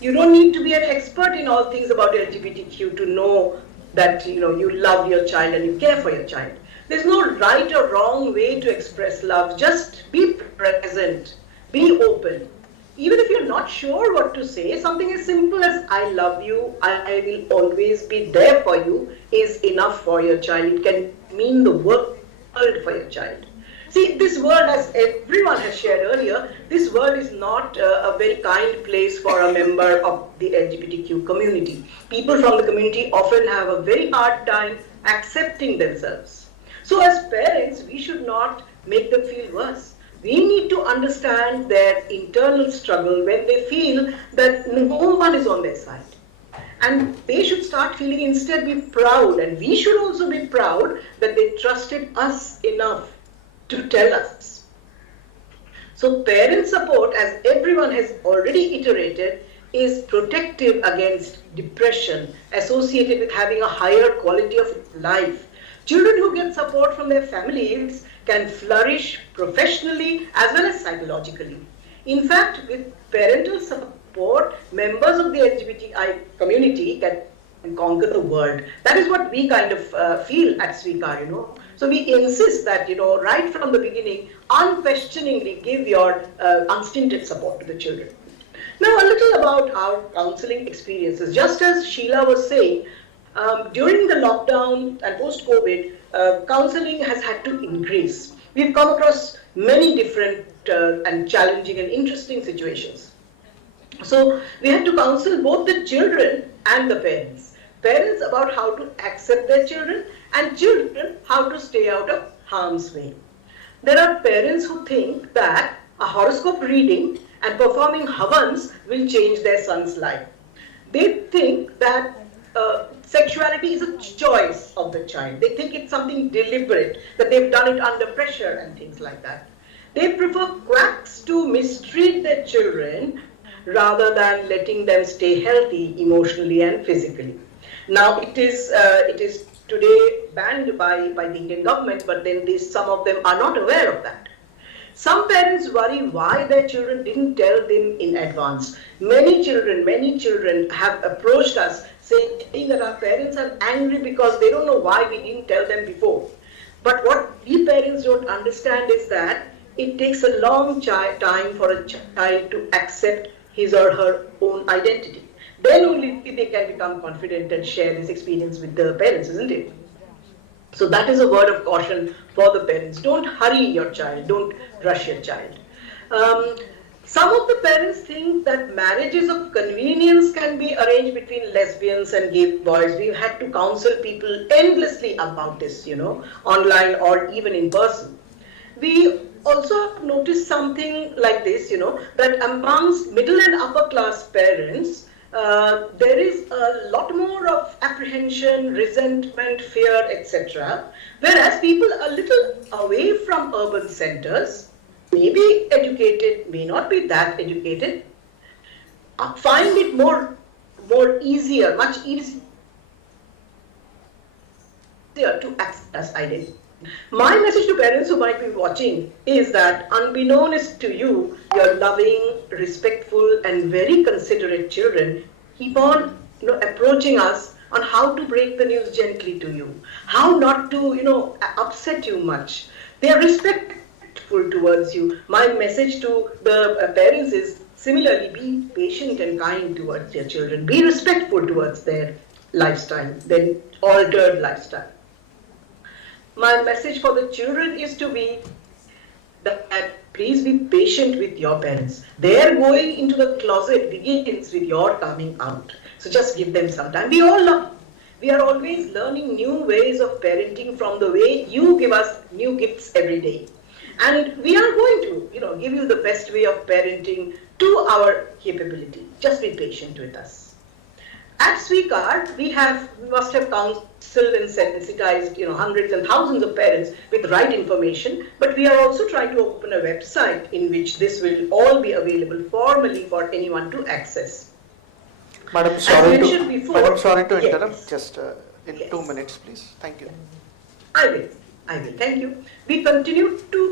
You don't need to be an expert in all things about LGBTQ to know that you love your child and you care for your child. There's no right or wrong way to express love. Just be present, be open. Even if you're not sure what to say, something as simple as I love you, I will always be there for you is enough for your child. It can mean the world for your child. See, this world, as everyone has shared earlier, this world is not a very kind place for a member of the LGBTQ community. People from the community often have a very hard time accepting themselves. So as parents, we should not make them feel worse. We need to understand their internal struggle when they feel that no one is on their side. And they should start feeling instead be proud, and we should also be proud that they trusted us enough to tell us. So parent support, as everyone has already iterated, is protective against depression associated with having a higher quality of life. Children who get support from their families can flourish professionally as well as psychologically. In fact, with parental support, members of the LGBTI community can conquer the world. That is what we kind of feel at Swikar, So we insist that, right from the beginning, unquestioningly give your unstinted support to the children. Now, a little about our counseling experiences. Just as Sheila was saying, During the lockdown and post-COVID, counseling has had to increase. We've come across many different and challenging and interesting situations. So we had to counsel both the children and the parents. Parents about how to accept their children, and children how to stay out of harm's way. There are parents who think that a horoscope reading and performing havans will change their son's life. They think that sexuality is a choice of the child. They think it's something deliberate, that they've done it under pressure and things like that. They prefer quacks to mistreat their children rather than letting them stay healthy emotionally and physically. Now it is today banned by the Indian government, but then some of them are not aware of that. Some parents worry why their children didn't tell them in advance. Many children have approached us saying that our parents are angry because they don't know why we didn't tell them before. But what we parents don't understand is that it takes a long time for a child to accept his or her own identity. Then only they can become confident and share this experience with the parents, isn't it? So that is a word of caution for the parents. Don't hurry your child, don't rush your child. Some of the parents think that marriages of convenience can be arranged between lesbians and gay boys. We've had to counsel people endlessly about this, online or even in person. We also noticed something like this, that amongst middle and upper class parents, there is a lot more of apprehension, resentment, fear, etc. Whereas people a little away from urban centers, may be educated, may not be that educated, find it much easier to access identity. My message to parents who might be watching is that unbeknownst to you, your loving, respectful and very considerate children keep on approaching us on how to break the news gently to you, how not to upset you much. They are respectful towards you. My message to the parents is similarly, be patient and kind towards your children. Be respectful towards their lifestyle, their altered lifestyle. My message for the children is to be that please be patient with your parents. Their going into the closet begins with your coming out. So just give them some time. We all love. We are always learning new ways of parenting from the way you give us new gifts every day. And we are going to, give you the best way of parenting to our capability. Just be patient with us. At Swikar, we must have counseled and sensitized, hundreds and thousands of parents with the right information, but we are also trying to open a website in which this will all be available formally for anyone to access. Madam, sorry to interrupt. Yes. Just in 2 minutes, please. Thank you. I will. Thank you. We continue to,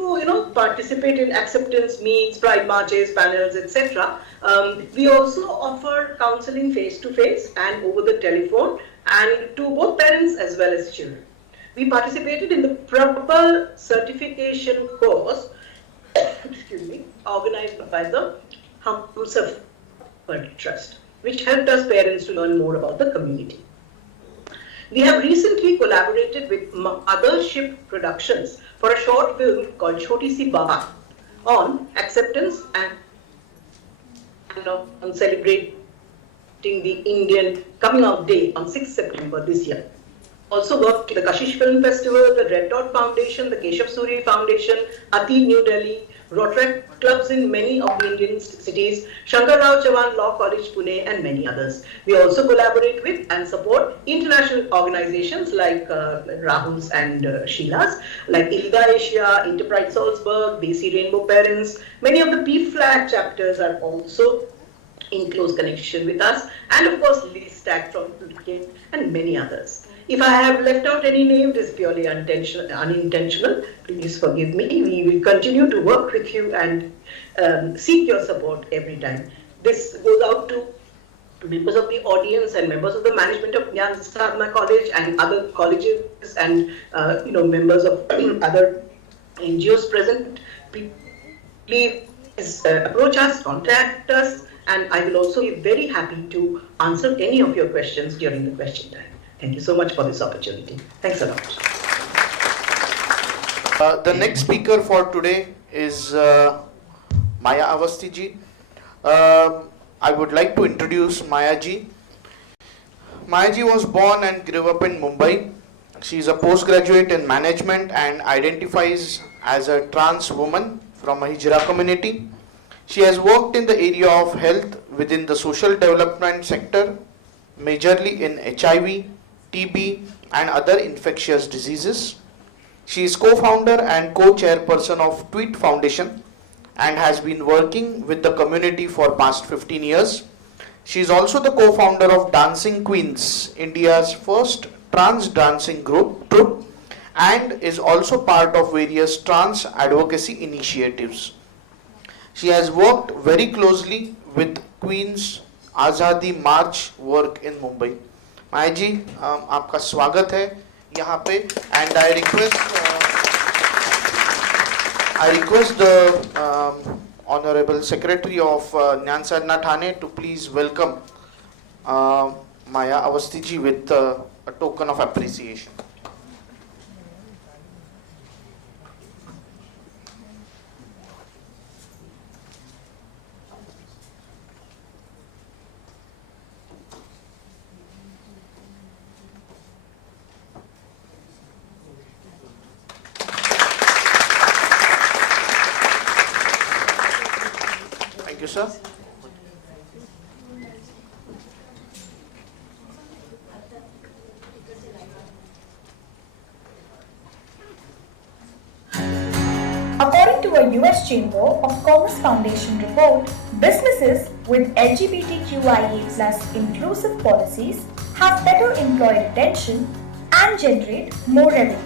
participate in acceptance meets, pride marches, panels, etc. We also offer counseling face-to-face and over the telephone, and to both parents as well as children. We participated in the proper certification course, organized by the Humsafar Trust, which helped us parents to learn more about the community. We have recently collaborated with Mothership Productions for a short film called Choti Si Baat on acceptance and on celebrating the Indian Coming Out Day on 6th September this year. Also worked with the Kashish Film Festival, the Red Dot Foundation, the Keshav Suri Foundation, Ati New Delhi, Rotary clubs in many of the Indian cities, Shankar Rao Chavan Law College, Pune, and many others. We also collaborate with and support international organizations like Rahul's and Sheila's, like ILGA Asia, Enterprise Salzburg, BC Rainbow Parents. Many of the PFLAG chapters are also in close connection with us, and of course LeeStack from Turkey and many others. If I have left out any name, it is purely unintentional. Please forgive me. We will continue to work with you and seek your support every time. This goes out to members of the audience and members of the management of Gyan Sadhana College and other colleges and members of other NGOs present. Please approach us, contact us, and I will also be very happy to answer any of your questions during the question time. Thank you so much for this opportunity. Thanks a lot. The next speaker for today is Maya Awasthi ji. I would like to introduce Maya ji. Maya ji was born and grew up in Mumbai. She is a postgraduate in management and identifies as a trans woman from a Hijra community. She has worked in the area of health within the social development sector, majorly in HIV, TB, and other infectious diseases. She is co-founder and co-chairperson of Tweet Foundation and has been working with the community for past 15 years. She is also the co-founder of Dancing Queens, India's first trans dancing group, and is also part of various trans advocacy initiatives. She has worked very closely with Queen's Azadi March work in Mumbai. माया जी, आपका स्वागत है यहाँ पे, and I request the Honorable Secretary of Nyan Sadhana Thane to please welcome Maya Awasthi ji with a token of appreciation. Thank you, sir. According to a US Chamber of Commerce Foundation report, businesses with LGBTQIA+ inclusive policies have better employee retention and generate more revenue.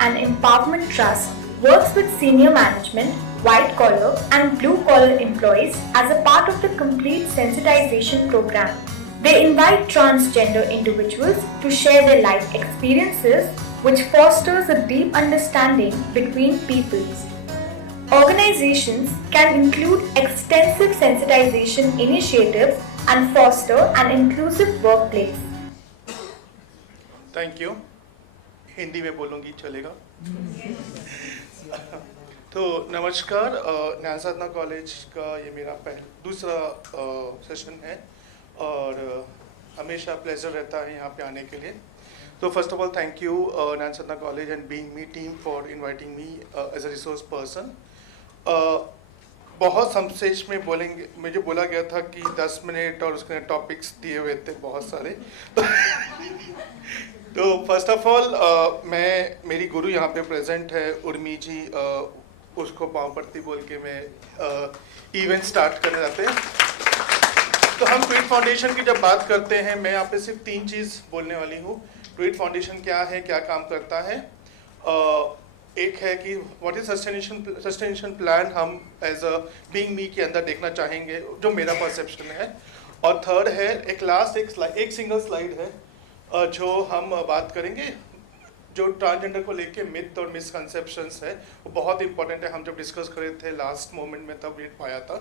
An Empowerment Trust works with senior management, white-collar and blue-collar employees as a part of the complete sensitization program. They invite transgender individuals to share their life experiences, which fosters a deep understanding between peoples. Organizations can include extensive sensitization initiatives and foster an inclusive workplace. Thank you. Hindi में बोलूँगी चलेगा? तो नमस्कार. न्याय Sadhana college का ये मेरा दूसरा सेशन है और हमेशा प्लेजर रहता है यहाँ पे आने के लिए. तो first of all thank you Nyay Sadhana college and being me team for inviting me as a resource person. बहुत संक्षेप में बोलेंगे. मुझे बोला गया था कि 10 मिनट और उसके टॉपिक्स दिए हुए थे बहुत सारे. तो फर्स्ट ऑफ ऑल मेरी गुरु यहाँ पे प्रेजेंट है उर्मी जी. उसको पाँव पड़ती बोल के मैं इवेंट स्टार्ट करने जाते हैं. तो हम ट्वीट फाउंडेशन की जब बात करते हैं, मैं यहाँ पे सिर्फ 3 चीज़ बोलने वाली हूँ. ट्वीट फाउंडेशन क्या है, क्या काम करता है. एक है कि व्हाट इज सस्टेनेशन प्लान हम एज अ बीइंग मी के अंदर देखना चाहेंगे, जो मेरा परसेप्शन है. और थर्ड है एक सिंगल स्लाइड है जो हम बात करेंगे, जो ट्रांसजेंडर को लेके मिथ और मिसकंसेप्शंस है, वो बहुत इंपॉर्टेंट है. हम जब डिस्कस कर रहे थे लास्ट मोमेंट में तब रेट पाया था.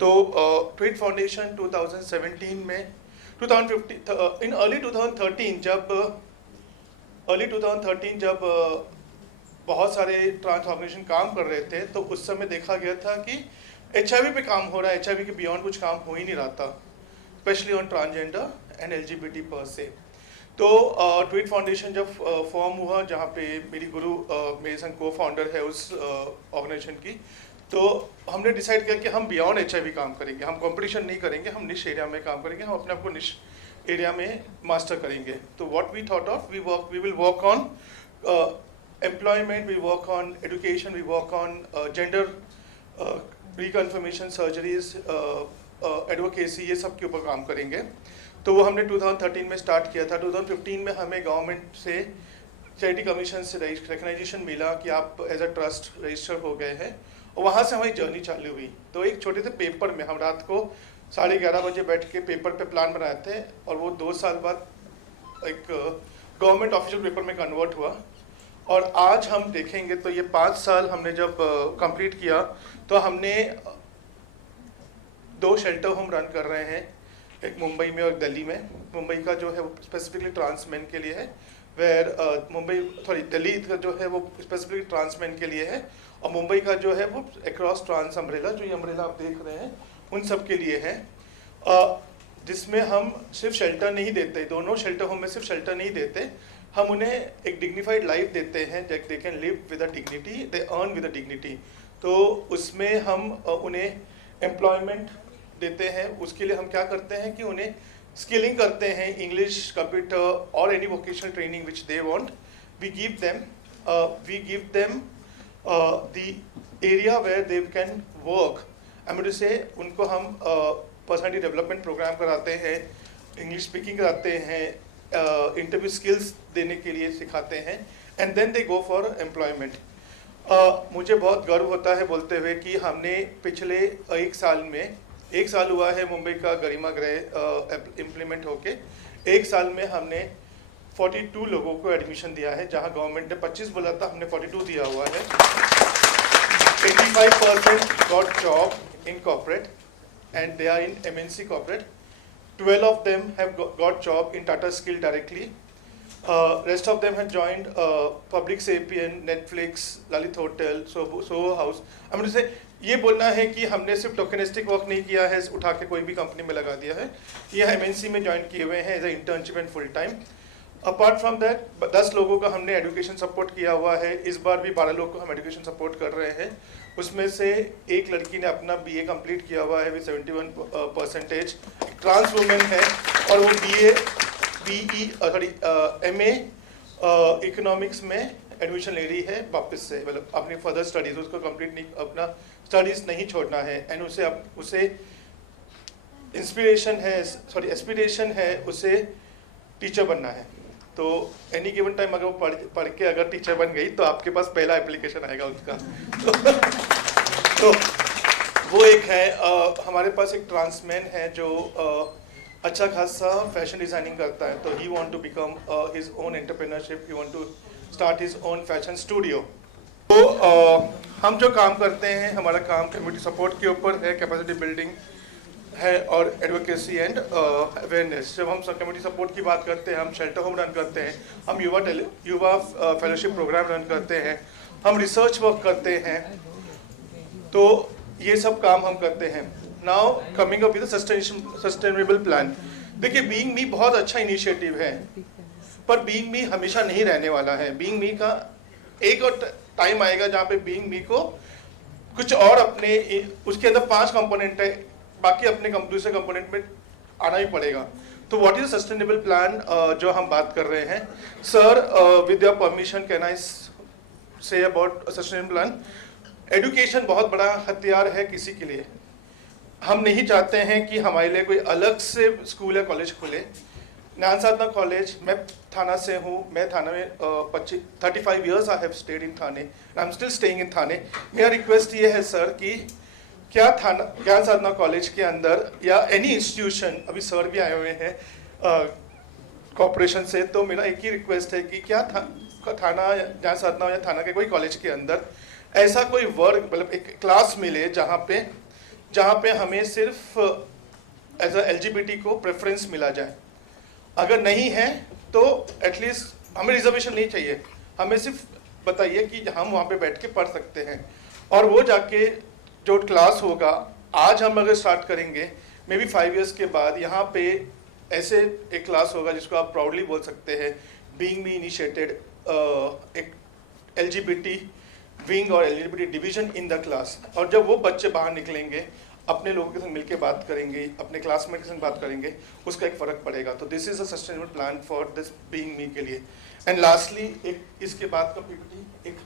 तो ट्वीट फाउंडेशन 2017 में 2015 इन अर्ली 2013 जब बहुत सारे ट्रांस ऑर्गेनाइजेशन काम कर रहे थे, तो उस समय देखा गया था कि HIV पे काम हो रहा है, HIV के बियॉन्ड कुछ काम हो ही नहीं रहा था, specially on transgender and LGBT पर से. तो ट्वीट फाउंडेशन जब फॉर्म हुआ, जहाँ पे मेरी गुरु मेरे संग को फाउंडर है उस ऑर्गेनाइजेशन की, तो हमने डिसाइड किया कि हम बियॉन्ड HIV काम करेंगे. हम कंपटीशन नहीं करेंगे, हम निश एरिया में काम करेंगे, हम अपने आप को निश एरिया में मास्टर करेंगे. तो what we thought of, we will work on employment, we work on education, we work on gender reconfirmation surgeries, advocacy, ये सब के ऊपर काम करेंगे. तो वो हमने 2013 में स्टार्ट किया था. 2015 में हमें गवर्नमेंट से चैरिटी कमीशन से रिकग्नाइजेशन मिला कि आप एज अ ट्रस्ट रजिस्टर हो गए हैं, और वहाँ से हमारी जर्नी चालू हुई. तो एक छोटे से पेपर में हम रात को 11:30 बजे बैठ के पेपर पे प्लान बनाए थे, और वो 2 साल बाद एक गवर्नमेंट ऑफिशियल पेपर में कन्वर्ट हुआ. और आज हम देखेंगे तो ये 5 साल हमने जब कंप्लीट किया, तो हमने 2 शेल्टर होम रन कर रहे हैं. एक मुंबई में और दिल्ली में। मुंबई का जो है वो स्पेसिफिकली ट्रांस मेन के लिए है, वेयर दिल्ली का जो है वो स्पेसिफिकली ट्रांस मेन के लिए है, और मुंबई का जो है वो अक्रॉस ट्रांस अम्ब्रेला, जो ये अम्ब्रेला आप देख रहे हैं उन सब के लिए है, जिसमें हम सिर्फ शेल्टर नहीं देते, दोनों शेल्टर होम में सिर्फ शेल्टर नहीं देते, हम उन्हें एक डिग्निफाइड लाइफ देते हैं, they can live with a dignity, they earn with a dignity. तो उसमें हम उन्हें एम्प्लॉयमेंट देते हैं। उसके लिए हम क्या करते हैं कि उन्हें स्किलिंग करते हैं, इंग्लिश, कंप्यूटर और any vocational training which they want. We give them the area where they can work. I say उनको हम पर्सनालिटी डेवलपमेंट प्रोग्राम कराते हैं, इंग्लिश स्पीकिंग कराते हैं, इंटरव्यू स्किल्स देने के लिए सिखाते हैं, and then they go for employment. मुझे बहुत गर्व होता है बोलते हुए कि हमने पिछले एक साल हुआ है मुंबई का गरिमा गृह इम्प्लीमेंट होके, एक साल में हमने 42 लोगों को एडमिशन दिया है, जहां गवर्नमेंट ने 25 बोला था, हमने 42 दिया हुआ है। 85% got job in corporate and they are in MNC corporate. 12 of them have got job in Tata Steel directly. Rest of them have joined Public Sapien, Netflix, Lalit Hotel, Soho House. I mean to say, ये बोलना है कि हमने सिर्फ टोकनिस्टिक work नहीं किया है, उठा के कोई भी कंपनी में लगा दिया है, ये MNC में ज्वाइन किए हुए हैं as a internship and full time. Apart from that 10 लोगों का हमने एजुकेशन सपोर्ट किया हुआ है, इस बार भी 12 लोगों को हम एजुकेशन सपोर्ट कर रहे हैं। उसमें से एक लड़की ने अपना BA कंप्लीट किया हुआ है विद 71%, ट्रांस वुमेन है, और वो MA इकोनॉमिक्स में एडमिशन ले रही है वापस से, मतलब अपनी फर्दर स्टडीज, उसको कंप्लीट नहीं, अपना स्टडीज नहीं छोड़ना है, एंड उसे एस्पिरेशन है उसे टीचर बनना है। तो एनी गिवन टाइम अगर वो पढ़ के अगर टीचर बन गई तो आपके पास पहला एप्लीकेशन आएगा उसका। तो वो एक है। हमारे पास एक ट्रांसमैन है जो अच्छा खासा फैशन डिज़ाइनिंग करता है, तो he want to become his own entrepreneurship, he want to start his own fashion studio. तो हम जो काम करते हैं, हमारा काम कम्युनिटी सपोर्ट के ऊपर है, कैपेसिटी बिल्डिंग है और एडवोकेसी एंड अवेयरनेस। जब हम कम्युनिटी सपोर्ट की बात करते हैं, हम शेल्टर होम रन करते हैं, हम युवा फेलोशिप प्रोग्राम रन करते हैं, हम रिसर्च वर्क करते हैं, तो ये सब काम हम करते हैं। Now coming up with sustainable plan. देखिए, बीइंग मी बहुत अच्छा इनिशिएटिव है, पर बीइंग मी हमेशा नहीं रहने वाला है। बीइंग मी का एक और टाइम आएगा जहाँ पे बीइंग मी को कुछ और अपने, उसके अंदर 5 कंपोनेंट है, बाकी अपने दूसरे कंपोनेंट में आना ही पड़ेगा। तो व्हाट इज सस्टेनेबल प्लान जो हम बात कर रहे हैं? Sir, with your permission can I say about sustainable plan? Education बहुत बड़ा हथियार है किसी के लिए। हम नहीं चाहते हैं कि हमारे लिए कोई अलग से स्कूल या कॉलेज खुले। ज्ञान साधना कॉलेज, मैं थाना से हूँ, मैं थाना में 35 years I have stayed in Thane, I am still staying in Thane. मेरा रिक्वेस्ट ये है सर कि क्या थाना ज्ञान साधना कॉलेज के अंदर या एनी इंस्टीट्यूशन, अभी सर भी आए हुए हैं कॉर्पोरेशन से, तो मेरा एक ही रिक्वेस्ट है कि क्या थाना ज्ञान साधना या थाना के कोई कॉलेज के अंदर ऐसा कोई वर्ग, मतलब एक क्लास मिले जहाँ पे हमें सिर्फ एज अ LGBT को प्रेफरेंस मिला जाए। अगर नहीं है तो एटलीस्ट हमें रिजर्वेशन नहीं चाहिए, हमें सिर्फ बताइए कि हम वहाँ पे बैठ के पढ़ सकते हैं। और वो जाके जो क्लास होगा, आज हम अगर स्टार्ट करेंगे, मे बी 5 years के बाद यहाँ पे ऐसे एक क्लास होगा जिसको आप प्राउडली बोल सकते हैं, बीइंग मी इनिशिएटेड, एक LGBT विंग और LGBT division in the class. और जब वो बच्चे बाहर निकलेंगे, अपने लोगों के संग मिलकर बात करेंगे, अपने क्लासमेट के संग बात करेंगे, उसका एक फ़र्क पड़ेगा। तो this is a sustainable plan for this being me के लिए। एंड लास्टली, एक इसके बाद का PPT एक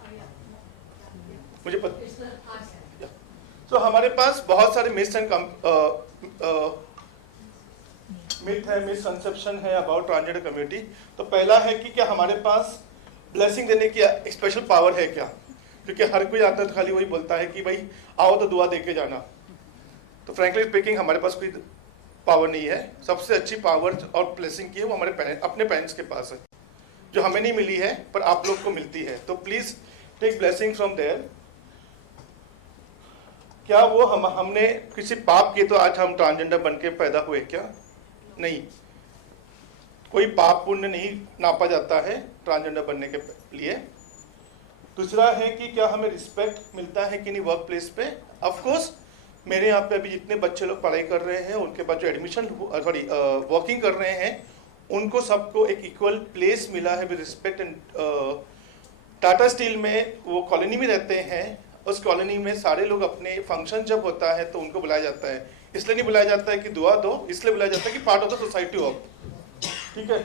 मुझे पता। तो हमारे पास बहुत सारे मिथ है, मिसकंसेप्शन है अबाउट ट्रांसजेंडर कम्युनिटी। तो पहला है कि क्या हमारे पास ब्लेसिंग देने की एक स्पेशल पावर है क्या? क्योंकि हर कोई आता है तो खाली वही बोलता है कि भाई आओ तो दुआ दे के जाना। तो फ्रैंकली स्पीकिंग हमारे पास कोई पावर नहीं है। सबसे अच्छी पावर और ब्लेसिंग की है वो हमारे अपने पेरेंट्स के पास है, जो हमें नहीं मिली है पर आप लोग को मिलती है। तो please take blessing from there. क्या वो हमने किसी पाप किए तो आज हम ट्रांसजेंडर बन के पैदा हुए क्या? नहीं, कोई पाप पुण्य नहीं नापा जाता है ट्रांसजेंडर बनने के लिए। दूसरा है कि क्या हमें रिस्पेक्ट मिलता है कि नहीं वर्क प्लेस पे। ऑफ कोर्स मेरे यहाँ पे अभी जितने बच्चे लोग पढ़ाई कर रहे हैं, उनके बाद जो एडमिशन वर्किंग कर रहे हैं, उनको सबको एक इक्वल प्लेस मिला है with respect. And Tata steel में वो कॉलोनी में रहते हैं, उस कॉलोनी में सारे लोग अपने फंक्शन जब होता है तो उनको बुलाया जाता है। इसलिए नहीं बुलाया जाता है कि दुआ दो, इसलिए बुलाया जाता है कि पार्ट ऑफ द सोसाइटी हो। ठीक है।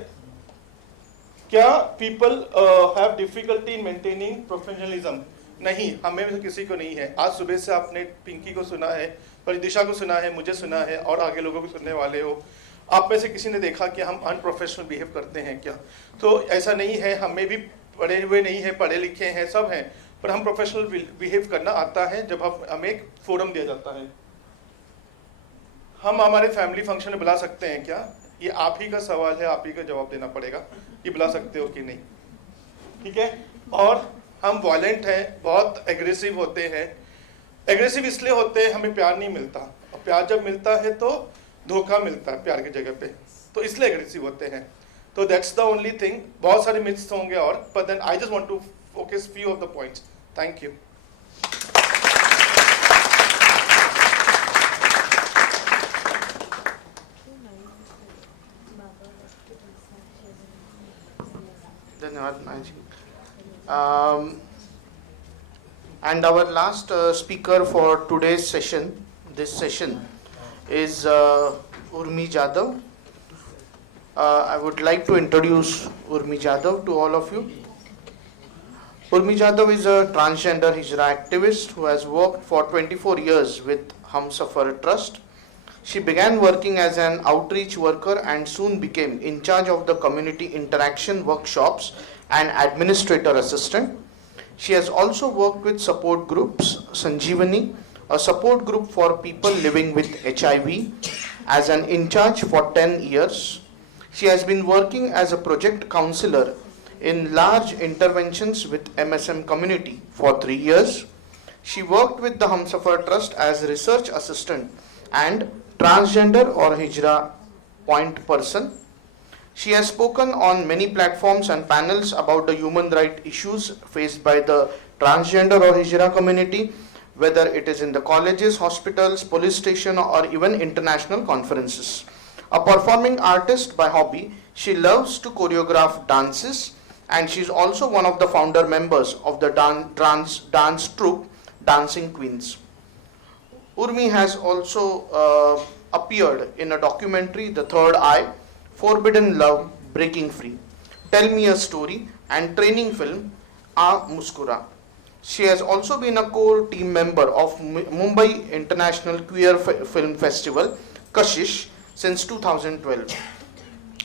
क्या people have difficulty in maintaining professionalism? नहीं, हमें में से किसी को नहीं है। आज सुबह से आपने पिंकी को सुना है, परिदिशा को सुना है, मुझे सुना है और आगे लोगों को सुनने वाले हो। आप में से किसी ने देखा कि हम अनप्रोफेशनल बिहेव करते हैं क्या? तो ऐसा नहीं है, हमें भी पढ़े हुए नहीं है, पढ़े लिखे हैं, सब हैं, पर हम प्रोफेशनल बिहेव करना आता है जब हमें एक फोरम दिया जाता है। हम हमारे फैमिली फंक्शन में बुला सकते हैं क्या? ये आप ही का सवाल है, आप ही का जवाब देना पड़ेगा कि बुला सकते हो कि नहीं। ठीक है। और हम वायलेंट हैं, बहुत एग्रेसिव होते हैं। एग्रेसिव इसलिए होते हैं हमें प्यार नहीं मिलता, और प्यार जब मिलता है तो धोखा मिलता है प्यार की जगह पे, तो इसलिए एग्रेसिव होते हैं। तो दैट्स द ओनली थिंग। बहुत सारे मिथ्स होंगे और, पर then I just want to focus few of the points. Thank you. धन्यवाद नाजी। And our last speaker for today's session, this session, is Urmi Jadhav. I would like to introduce Urmi Jadhav to all of you. Urmi Jadhav is a transgender Hijra activist who has worked for 24 years with Humsafar Trust. She began working as an outreach worker and soon became in charge of the community interaction workshops and administrator assistant. She has also worked with support groups, Sanjeevani, a support group for people living with HIV, as an in charge for 10 years. She has been working as a project counselor in large interventions with MSM community for 3 years. She worked with the Humsafar Trust as research assistant and transgender or Hijra point person. She has spoken on many platforms and panels about the human rights issues faced by the transgender or Hijra community, whether it is in the colleges, hospitals, police station, or even international conferences. A performing artist by hobby, she loves to choreograph dances, and she is also one of the founder members of the dance troupe Dancing Queens. Urmi has also appeared in a documentary, The Third Eye, Forbidden Love, Breaking Free, Tell Me a Story, and training film Aa Muskura. She has also been a core team member of Mumbai International Queer Film Festival, Kashish, since 2012.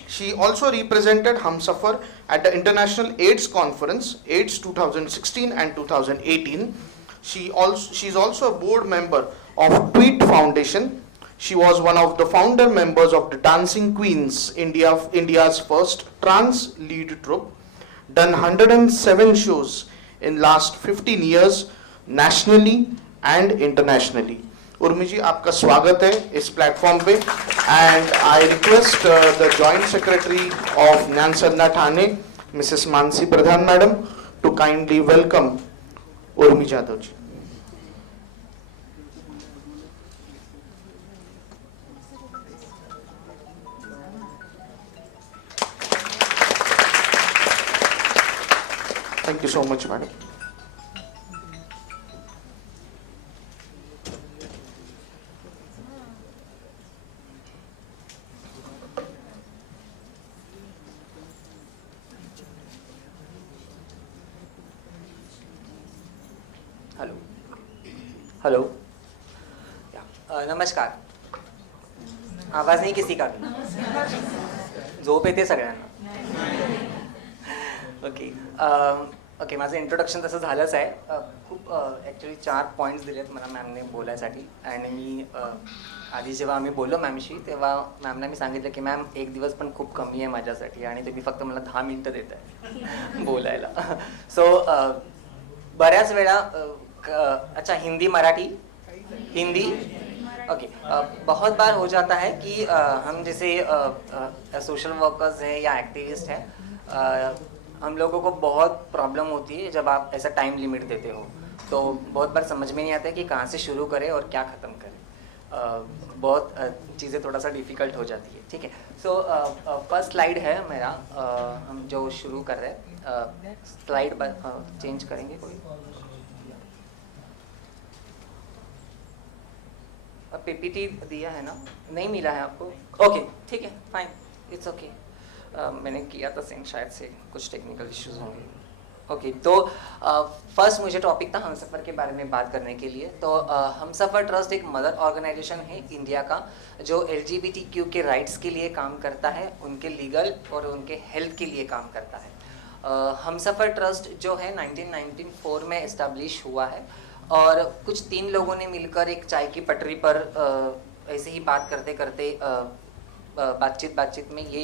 She also represented Humsafar at the International AIDS Conference, AIDS 2016 and 2018. She is also a board member of Tweet Foundation. She was one of the founder members of the Dancing Queens, India's first trans lead troupe, done 107 shows in last 15 years nationally and internationally. Urmi ji, आपका स्वागत है इस platform पे, and I request the Joint Secretary of Nyan Sadna Thane, Mrs. Mansi Pradhan Madam, to kindly welcome Urmi Jadhav ji. Thank you so much, madam. Hello hello नमस्कार. आवाज नाही किसी का झोप येते सगळ्यांना. ओके ओके, माझं इंट्रोडक्शन तसं झालंच आहे. खूप ॲक्च्युली 4 पॉईंट्स दिलेत मला मॅमने बोलायसाठी. आणि मी आधी जेव्हा आम्ही बोललो मॅमशी तेव्हा मॅमला मी सांगितलं की मॅम 1 दिवस पण खूप कमी आहे माझ्यासाठी आणि तुम्ही फक्त मला 10 मिनटं देत आहे बोलायला. सो बऱ्याच वेळा अच्छा हिंदी मराठी हिंदी ओके बहुत बार हो जाता है कि हम जैसे सोशल वर्कर्स हैं या एक्टिविस्ट हैं, हम लोगों को बहुत प्रॉब्लम होती है जब आप ऐसा टाइम लिमिट देते हो, तो बहुत बार समझ में नहीं आता है कि कहाँ से शुरू करें और क्या ख़त्म करें। बहुत चीज़ें थोड़ा सा डिफ़िकल्ट हो जाती है। ठीक है, सो फर्स्ट स्लाइड है मेरा, हम जो शुरू कर रहे हैं, स्लाइड चेंज करेंगे कोई? पीपीटी दिया है ना? नहीं मिला है आपको? ओके ठीक है, फाइन, इट्स ओके। मैंने किया था सेंड, शायद से कुछ टेक्निकल इश्यूज होंगे। ओके, तो फर्स्ट मुझे टॉपिक था हमसफ़र के बारे में बात करने के लिए। तो हमसफ़र ट्रस्ट एक मदर ऑर्गेनाइजेशन है इंडिया का, जो LGBTQ के राइट्स के लिए काम करता है, उनके लीगल और उनके हेल्थ के लिए काम करता है। हमसफ़र ट्रस्ट जो है 1994 में इस्टेब्लिश हुआ है, और कुछ 3 लोगों ने मिलकर एक चाय की पटरी पर ऐसे ही बात करते करते बातचीत में ये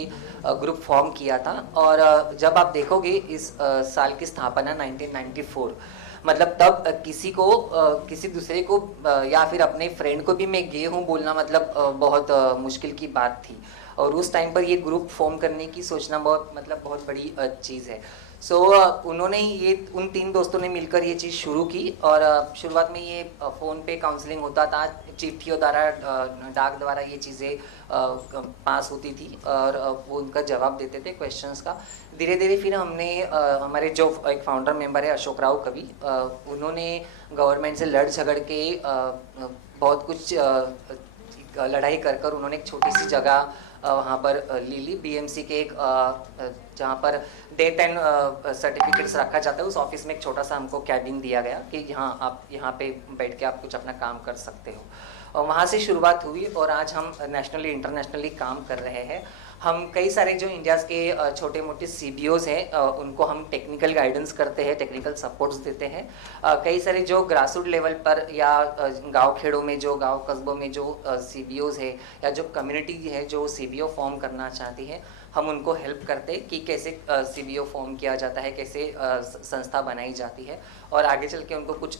ग्रुप फॉर्म किया था। और जब आप देखोगे इस साल की स्थापना 1994, मतलब तब किसी दूसरे को या फिर अपने फ्रेंड को भी मैं गे हूँ बोलना मतलब बहुत मुश्किल की बात थी। और उस टाइम पर ये ग्रुप फॉर्म करने की सोचना बहुत बड़ी चीज़ है। सो उन्होंने उन 3 दोस्तों ने मिलकर ये चीज़ शुरू की। और शुरुआत में ये फ़ोन पे काउंसलिंग होता था, चिट्ठियों द्वारा, डाक द्वारा ये चीज़ें पास होती थी, और वो उनका जवाब देते थे क्वेश्चंस का। धीरे धीरे फिर हमने हमारे जो एक फाउंडर मेंबर है अशोक राव कवि, उन्होंने गवर्नमेंट से लड़ झगड़ के बहुत कुछ लड़ाई कर उन्होंने एक छोटी सी जगह वहाँ पर ली BMC के एक जहाँ पर डेथ एंड सर्टिफिकेट्स रखा जाता है, उस ऑफिस में एक छोटा सा हमको कैबिन दिया गया कि आप यहाँ पे बैठ के आप कुछ अपना काम कर सकते हो। और वहाँ से शुरुआत हुई, और आज हम नेशनली इंटरनेशनली काम कर रहे हैं। हम कई सारे जो इंडियाज़ के छोटे मोटे CBOs हैं, उनको हम टेक्निकल गाइडेंस करते हैं, टेक्निकल सपोर्ट्स देते हैं। कई सारे जो ग्रासरूट लेवल पर या गांव खेड़ों में, जो गांव कस्बों में जो CBOs है या जो कम्युनिटी है जो CBO फॉर्म करना चाहती है, हम उनको हेल्प करते हैं कि कैसे CBO फॉर्म किया जाता है, कैसे संस्था बनाई जाती है, और आगे चल के उनको कुछ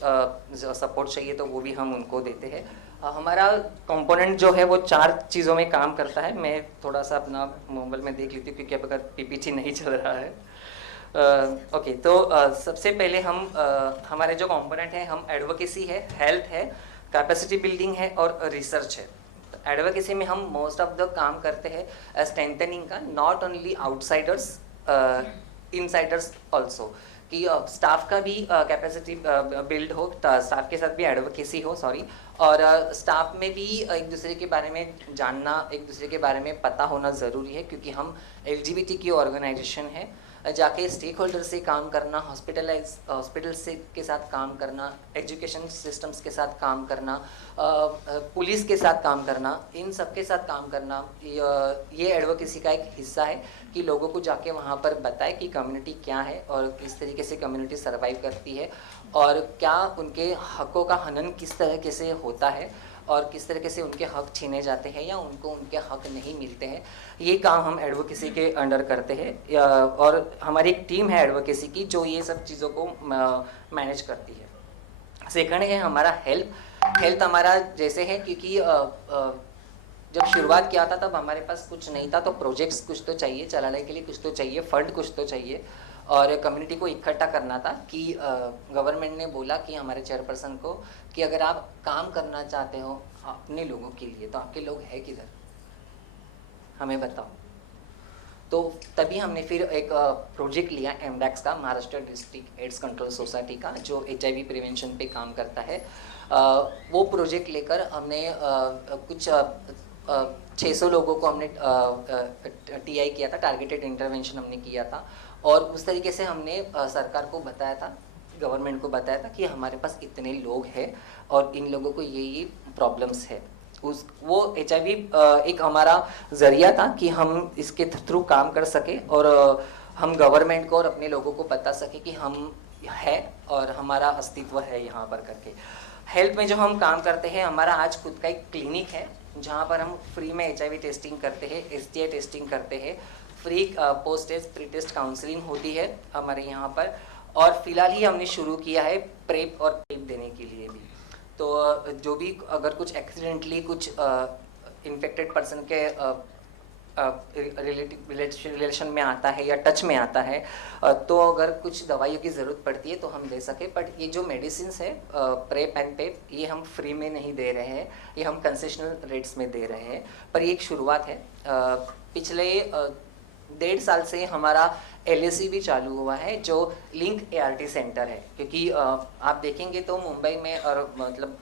सपोर्ट चाहिए तो वो भी हम उनको देते हैं। हमारा कंपोनेंट जो है वो 4 चीज़ों में काम करता है। मैं थोड़ा सा अपना मोबाइल में देख लेती हूँ क्योंकि अब अगर PPT नहीं चल रहा है। ओके, तो सबसे पहले हम हमारे जो कंपोनेंट हैं, हम एडवोकेसी है, हेल्थ है, कैपेसिटी बिल्डिंग है और रिसर्च है। एडवोकेसी में हम मोस्ट ऑफ द काम करते हैं स्ट्रेंथनिंग का, not only outsiders, Insiders also, कि स्टाफ का भी कैपेसिटी बिल्ड हो, स्टाफ के साथ भी एडवोकेसी हो, और स्टाफ में भी एक दूसरे के बारे में जानना, एक दूसरे के बारे में पता होना ज़रूरी है, क्योंकि हम LGBTQ ऑर्गेनाइजेशन है। जाके स्टेक होल्डर से काम करना, हॉस्पिटल से के साथ काम करना, एजुकेशन सिस्टम्स के साथ काम करना, पुलिस के साथ काम करना, इन सब के साथ काम करना, ये एडवोकेसी का एक हिस्सा है कि लोगों को जाके वहाँ पर बताए कि कम्युनिटी क्या है और किस तरीके से कम्युनिटी सर्वाइव करती है, और क्या उनके हकों का हनन किस तरीके से होता है, और किस तरीके से उनके हक छीने जाते हैं या उनको उनके हक नहीं मिलते हैं। ये काम हम एडवोकेसी के अंडर करते हैं, और हमारी एक टीम है एडवोकेसी की जो ये सब चीज़ों को मैनेज करती है। सेकंड है हमारा हेल्थ हमारा जैसे है, क्योंकि जब शुरुआत किया था तब हमारे पास कुछ नहीं था, तो प्रोजेक्ट्स कुछ तो चाहिए, चलाने के लिए कुछ तो चाहिए, फंड कुछ तो चाहिए, और कम्युनिटी को इकट्ठा करना था। कि गवर्नमेंट ने बोला कि हमारे चेयरपर्सन को कि अगर आप काम करना चाहते हो अपने लोगों के लिए, तो आपके लोग हैं किधर, हमें बताओ। तो तभी हमने फिर एक प्रोजेक्ट लिया MDAX का, Maharashtra district AIDS control society का, जो HIV प्रिवेंशन पे काम करता है। वो प्रोजेक्ट लेकर हमने कुछ 600 लोगों को हमने TI किया था, टारगेटेड इंटरवेंशन हमने किया था, और उस तरीके से हमने सरकार को बताया था, गवर्नमेंट को बताया था कि हमारे पास इतने लोग हैं और इन लोगों को ये प्रॉब्लम्स है। वो HIV एक हमारा ज़रिया था कि हम इसके थ्रू काम कर सके, और हम गवर्नमेंट को और अपने लोगों को बता सके कि हम है और हमारा अस्तित्व है यहाँ पर करके। हेल्थ में जो हम काम करते हैं, हमारा आज खुद का एक क्लिनिक है जहाँ पर हम फ्री में HIV टेस्टिंग करते हैं, STI टेस्टिंग करते हैं, pre post test pre test counselling होती है हमारे यहाँ पर, और फिलहाल ही हमने शुरू किया है प्रेप और पेप देने के लिए भी। तो जो भी अगर कुछ एक्सीडेंटली कुछ इन्फेक्टेड पर्सन के रिलेशन में आता है या टच में आता है, तो अगर कुछ दवाइयों की ज़रूरत पड़ती है तो हम दे सके। बट ये जो मेडिसिन है प्रेप एंड पेप, ये हम फ्री में नहीं दे रहे हैं, ये हम कंसेशनल रेट्स में दे रहे हैं। पर ये एक शुरुआत है। पिछले 1.5 साल से हमारा LAC भी चालू हुआ है, जो लिंक ART सेंटर है। क्योंकि आप देखेंगे तो मुंबई में और मतलब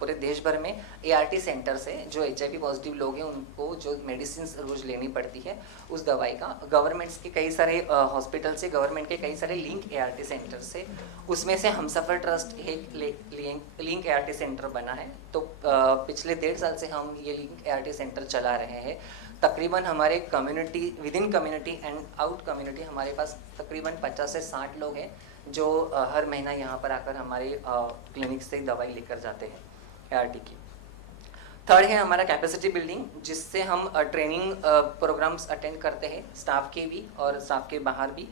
पूरे देश भर में ART सेंटर से जो HIV पॉजिटिव लोग हैं उनको जो मेडिसिन रोज लेनी पड़ती है उस दवाई का गवर्नमेंट्स के कई सारे हॉस्पिटल से, गवर्नमेंट के कई सारे लिंक ART सेंटर से, उसमें से हमसफ़र ट्रस्ट एक लिंक ART सेंटर बना है। तो पिछले 1.5 साल से हम ये लिंक ART सेंटर चला रहे हैं। तकरीबन हमारे community, with in community and out community, हमारे पास तकरीबन 50 से 60 लोग हैं जो हर महीना यहाँ पर आकर हमारे क्लिनिक से दवाई लेकर जाते हैं ART की। थर्ड है हमारा कैपेसिटी बिल्डिंग, जिससे हम ट्रेनिंग प्रोग्राम्स अटेंड करते हैं, स्टाफ के भी और स्टाफ के बाहर भी।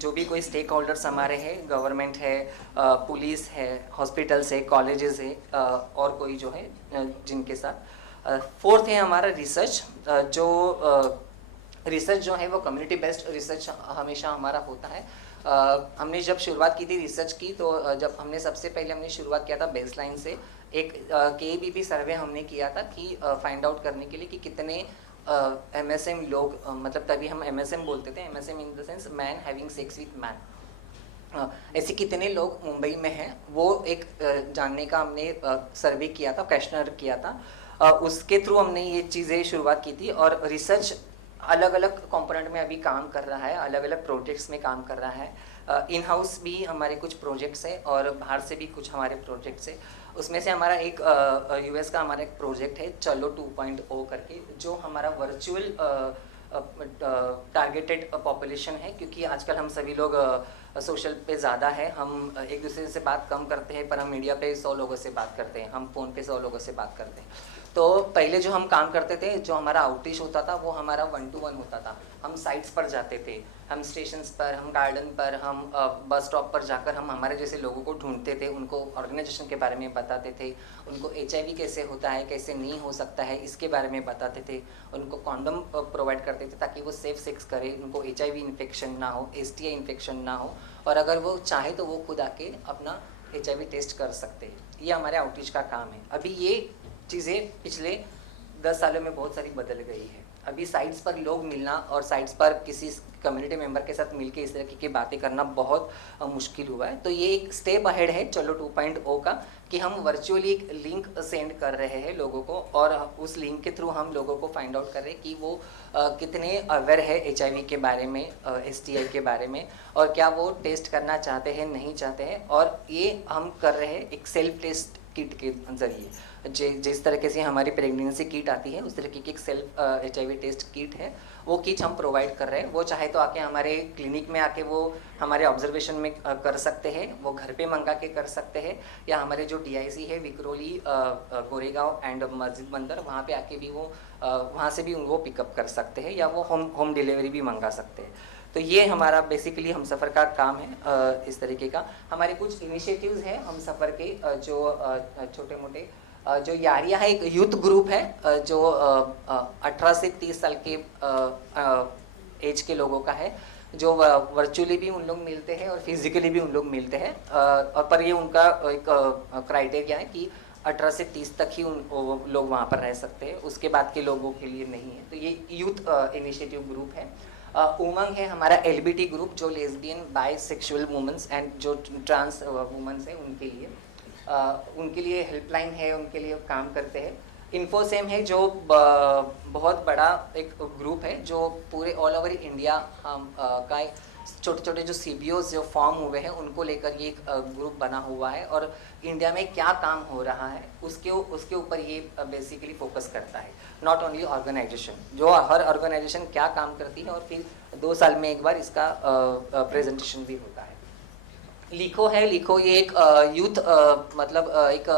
जो भी कोई स्टेक होल्डर्स हमारे हैं, गवर्नमेंट है, पुलिस है, हॉस्पिटल्स है, कॉलेजेस है और कोई जो है जिनके साथ। फोर्थ है हमारा रिसर्च। जो रिसर्च जो है वो कम्युनिटी बेस्ड रिसर्च हमेशा हमारा होता है। हमने जब शुरुआत की थी रिसर्च की, तो जब हमने सबसे पहले हमने शुरुआत किया था बेसलाइन से। एक KBP सर्वे हमने किया था कि फाइंड आउट करने के लिए कि कितने MSM लोग, मतलब तभी हम MSM बोलते थे, MSM in the sense man having sex with man, ऐसे कितने लोग मुंबई में हैं, वो एक जानने का हमने सर्वे किया था, क्वेश्चनर किया था। उसके थ्रू हमने ये चीज़ें शुरुआत की थी। और रिसर्च अलग अलग कंपोनेंट में अभी काम कर रहा है, अलग अलग प्रोजेक्ट्स में काम कर रहा है। इन हाउस भी हमारे कुछ प्रोजेक्ट्स हैं और बाहर से भी कुछ हमारे प्रोजेक्ट्स हैं। उसमें से हमारा एक US का हमारा एक प्रोजेक्ट है चलो 2.0 करके, जो हमारा वर्चुअल टारगेटेड पॉपुलेशन है। क्योंकि आजकल हम सभी लोग सोशल पे ज़्यादा है, हम एक दूसरे से बात कम करते हैं, पर हम मीडिया पे 100 लोगों से बात करते हैं, हम फ़ोन पे 100 लोगों से बात करते हैं। तो पहले जो हम काम करते थे, जो हमारा आउटरीच होता था, वो हमारा 1-to-1 होता था। हम साइट्स पर जाते थे, हम स्टेशंस पर, हम गार्डन पर, हम बस स्टॉप पर जाकर हम हमारे जैसे लोगों को ढूंढते थे, उनको ऑर्गेनाइजेशन के बारे में बताते थे, उनको HIV कैसे होता है, कैसे नहीं हो सकता है, इसके बारे में बताते थे, उनको कॉन्डम प्रोवाइड करते थे ताकि वो सेफ सेक्स करें, उनको HIV इन्फेक्शन ना हो, STI इन्फेक्शन ना हो, और अगर वो चाहे तो वो खुद आके अपना HIV टेस्ट कर सकते हैं। ये हमारे आउटरीच का काम है। अभी ये चीज़ें पिछले 10 सालों में बहुत सारी बदल गई है। अभी साइट्स पर लोग मिलना और साइट्स पर किसी कम्युनिटी मेंबर के साथ मिलके इस तरह की बातें करना बहुत मुश्किल हुआ है। तो ये एक स्टेप अहेड है चलो 2.0 का, कि हम वर्चुअली एक लिंक सेंड कर रहे हैं लोगों को, और उस लिंक के थ्रू हम लोगों को फाइंड आउट कर रहे हैं कि वो कितने अवेयर है HIV के बारे में, STI के बारे में, और क्या वो टेस्ट करना चाहते हैं, नहीं चाहते हैं। और ये हम कर रहे हैं एक सेल्फ टेस्ट किट के जरिए। जिस तरीके से हमारी प्रेगनेंसी किट आती है, उस तरीके की एक सेल्फ HIV टेस्ट किट है, वो किट हम प्रोवाइड कर रहे हैं। वो चाहे तो आके हमारे क्लिनिक में आके वो हमारे ऑब्जर्वेशन में कर सकते हैं, वो घर पे मंगा के कर सकते हैं, या हमारे जो DIC है विक्रोली, गोरेगांव एंड मस्जिद बंदर, वहाँ पे आके भी वो वहाँ से भी वो पिकअप कर सकते हैं, या वो होम डिलीवरी भी मंगा सकते हैं। तो ये हमारा बेसिकली हम सफ़र का काम है। इस तरीके का हमारे कुछ इनिशिएटिव्स हैं हम सफ़र के, जो छोटे मोटे, जो यारिया है एक यूथ ग्रुप है, जो 18 से 30 साल के एज के लोगों का है, जो वर्चुअली भी उन लोग मिलते हैं और फिजिकली भी उन लोग मिलते हैं। पर ये उनका एक क्राइटेरिया है कि 18 से 30 तक ही लोग वहाँ पर रह सकते हैं, उसके बाद के लोगों के लिए नहीं है। तो ये यूथ इनिशिएटिव ग्रुप है। उमंग है हमारा LBT ग्रुप, जो लेस्बियन, बाइसेक्सुअल वुमेंस एंड जो ट्रांस वुमेंस है उनके लिए हेल्पलाइन है, उनके लिए काम करते हैं। इन्फोसेम है जो बहुत बड़ा एक ग्रुप है, जो पूरे ऑल ओवर इंडिया का छोटे छोटे जो CBOs जो फॉर्म हुए हैं उनको लेकर ये एक ग्रुप बना हुआ है, और इंडिया में क्या काम हो रहा है उसके ऊपर ये बेसिकली फोकस करता है। नॉट ओनली ऑर्गेनाइजेशन, जो हर ऑर्गेनाइजेशन क्या काम करती है, और फिर 2 साल में एक बार इसका प्रेजेंटेशन भी होता है। लिखो है, लिखो ये एक यूथ मतलब एक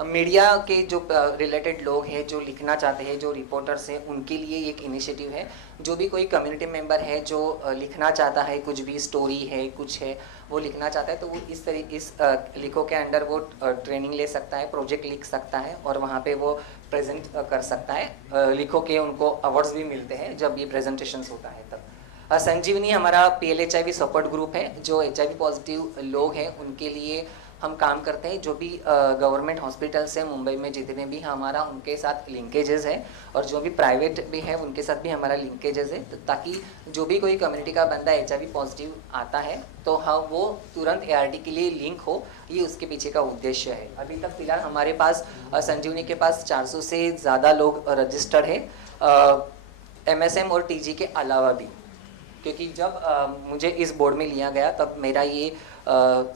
मीडिया के जो रिलेटेड लोग हैं, जो लिखना चाहते हैं, जो रिपोर्टर्स हैं, उनके लिए एक इनिशिएटिव है। जो भी कोई कम्युनिटी मेंबर है जो लिखना चाहता है, कुछ भी स्टोरी है, कुछ है, वो लिखना चाहता है, तो वो इस लिखो के अंडर वो ट्रेनिंग ले सकता है, प्रोजेक्ट लिख सकता है और वहाँ पे वो प्रेजेंट कर सकता है। लिखो के उनको अवार्ड्स भी मिलते हैं जब ये प्रेजेंटेशंस होता है तब। संजीवनी हमारा PLHIV सपोर्ट ग्रुप है। जो HIV पॉजिटिव लोग हैं उनके लिए हम काम करते हैं। जो भी गवर्नमेंट हॉस्पिटल्स हैं मुंबई में जितने भी, हमारा उनके साथ लिंकेजेस है और जो भी प्राइवेट भी है उनके साथ भी हमारा लिंकेजेस है, ताकि जो भी कोई कम्युनिटी का बंदा HIV पॉजिटिव आता है तो हाँ वो तुरंत ART के लिए लिंक हो, ये उसके पीछे का उद्देश्य है। अभी तक फिलहाल हमारे पास संजीवनी के पास 400 से ज़्यादा लोग रजिस्टर्ड है, MSM और TG के अलावा भी। क्योंकि जब मुझे इस बोर्ड में लिया गया तब मेरा ये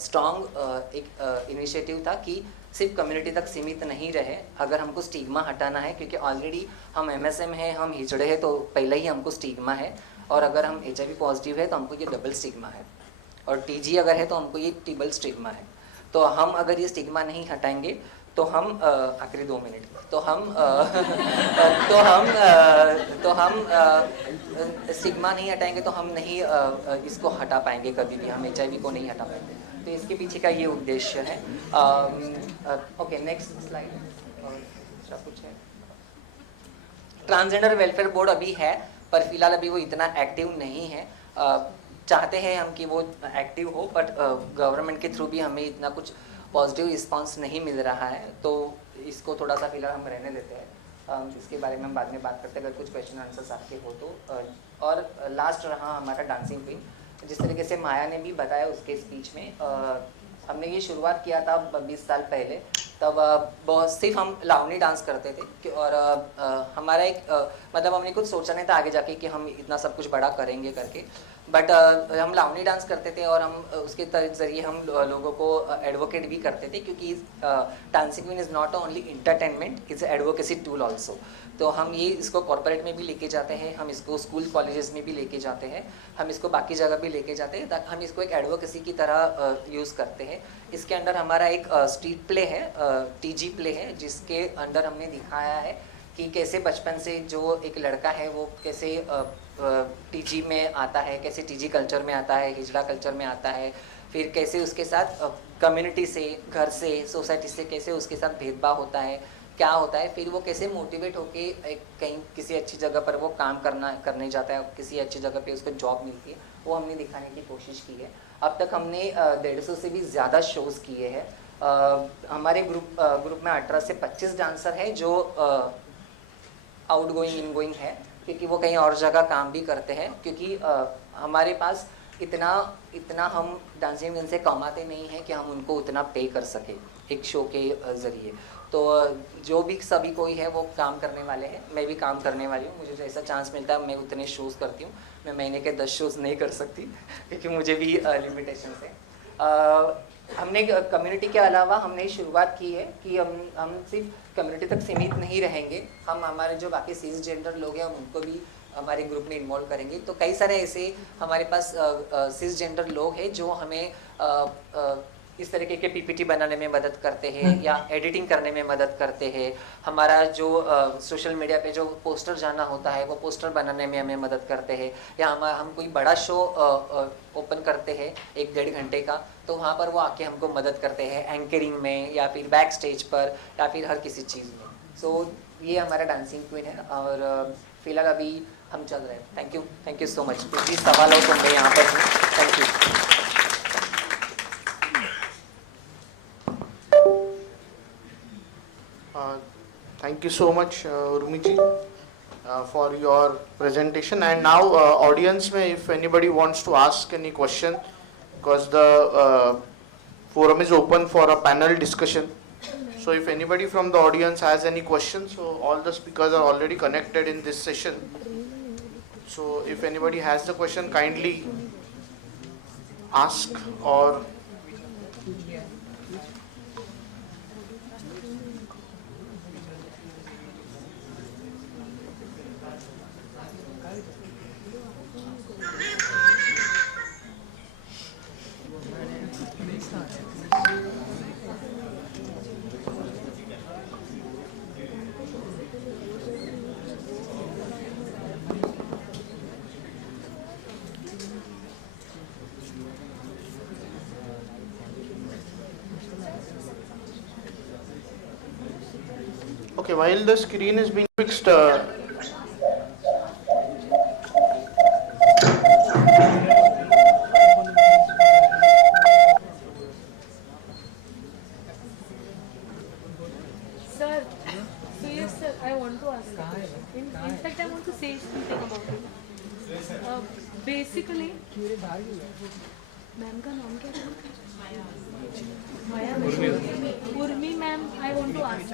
स्ट्रॉन्ग एक इनिशिएटिव था कि सिर्फ कम्युनिटी तक सीमित नहीं रहे, अगर हमको स्टिग्मा हटाना है, क्योंकि ऑलरेडी हम MSM हैं, हम हिजड़े हैं, तो पहले ही हमको स्टिग्मा है, और अगर हम HIV पॉजिटिव है तो हमको ये डबल स्टिग्मा है, और TG अगर है तो हमको ये ट्रिपल स्टिग्मा है। तो हम अगर ये स्टिग्मा नहीं हटाएंगे तो हम आखिरी 2 मिनट तो हम स्टिग्मा नहीं हटाएंगे तो हम नहीं इसको हटा पाएंगे, कभी भी हम HIV को नहीं हटा पाएंगे। तो इसके पीछे का ये उद्देश्य है। Okay, next slide. कुछ है ट्रांसजेंडर वेलफेयर बोर्ड अभी है, पर फिलहाल अभी वो इतना एक्टिव नहीं है। चाहते हैं हम कि वो एक्टिव हो, बट गवर्नमेंट के थ्रू भी हमें इतना कुछ पॉजिटिव रिस्पांस नहीं मिल रहा है, तो इसको थोड़ा सा फिलहाल हम रहने देते हैं। इसके बारे में हम बाद में बात करते हैं अगर कुछ क्वेश्चन आंसर्स आपके हो तो। और लास्ट रहा हमारा डांसिंग क्वीन, जिस तरीके से माया ने भी बताया उसके स्पीच में, हमने ये शुरुआत किया था 20 साल पहले। तब बहुत सिर्फ हम लावनी डांस करते थे, और हमारा एक मतलब हमने कुछ सोचा नहीं था आगे जाके कि हम इतना सब कुछ बड़ा करेंगे करके, बट हम लावनी डांस करते थे और हम उसके ज़रिए हम लोगों को एडवोकेट भी करते थे, क्योंकि dancing queen is not only entertainment, it's advocacy tool also. तो हम ये इसको कॉर्पोरेट में भी लेके जाते हैं, हम इसको स्कूल कॉलेजेस में भी लेके जाते हैं, हम इसको बाकी जगह भी लेके जाते हैं, ताकि हम इसको एक एडवोकेसी की तरह यूज़ करते हैं। इसके अंडर हमारा एक स्ट्रीट प्ले है, TG प्ले है, जिसके अंडर हमने दिखाया है कि कैसे बचपन से जो एक लड़का है वो कैसे TG में आता है, कैसे TG कल्चर में आता है, हिजड़ा कल्चर में आता है, फिर कैसे उसके साथ कम्युनिटी से, घर से, सोसाइटी से कैसे उसके साथ भेदभाव होता है, क्या होता है, फिर वो कैसे मोटिवेट होके एक कहीं किसी अच्छी जगह पर वो काम करने जाता है, किसी अच्छी जगह पे उसको जॉब मिलती है, वो हमने दिखाने की कोशिश की है। अब तक हमने 150 से भी ज़्यादा शोज़ किए हैं। हमारे ग्रुप में 18 से 25 डांसर हैं जो आउटगोइंग इनगोइंग है, क्योंकि वो कहीं और जगह काम भी करते हैं, क्योंकि हमारे पास इतना हम डांसिंग से कमाते नहीं हैं कि हम उनको उतना पे कर सके एक शो के ज़रिए। तो जो भी सभी कोई है वो काम करने वाले हैं, मैं भी काम करने वाली हूँ। मुझे जैसा चांस मिलता है मैं उतने शोज़ करती हूँ। मैं महीने के 10 शोज़ नहीं कर सकती क्योंकि मुझे भी लिमिटेशंस है। हमने कम्युनिटी के अलावा हमने शुरुआत की है कि हम सिर्फ कम्युनिटी तक सीमित नहीं रहेंगे, हम हमारे जो बाकी सीज जेंडर लोग हैं उनको भी हमारे ग्रुप में इन्वॉल्व करेंगे। तो कई सारे ऐसे हमारे पास सीज जेंडर लोग हैं जो हमें इस तरीके के PPT बनाने में मदद करते हैं या एडिटिंग करने में मदद करते हैं। हमारा जो सोशल मीडिया पे जो पोस्टर जाना होता है वो पोस्टर बनाने में हमें मदद करते हैं, या हम कोई बड़ा शो ओपन करते हैं 1-1.5 घंटे का, तो वहाँ पर वो आके हमको मदद करते हैं एंकरिंग में या फिर बैक स्टेज पर या फिर हर किसी चीज़ में। सो ये हमारा डांसिंग क्वीन है और फिलहाल अभी हम चल रहे हैं। Thank you so much. कुछ भी सवाल हो तो मैं यहाँ पर हूँ। Thank you. Thank you so much, Urmiji, for your presentation. And now, audience, if anybody wants to ask any question, because the forum is open for a panel discussion. So, if anybody from the audience has any questions, so all the speakers are already connected in this session. So, if anybody has the question, kindly ask or. Okay, while the screen is being fixed, Sir, so yes, sir, I want to ask. In fact, I want to say something about it. Basically, ma'am का नाम क्या था? माया. Urmi ma'am, I want to ask.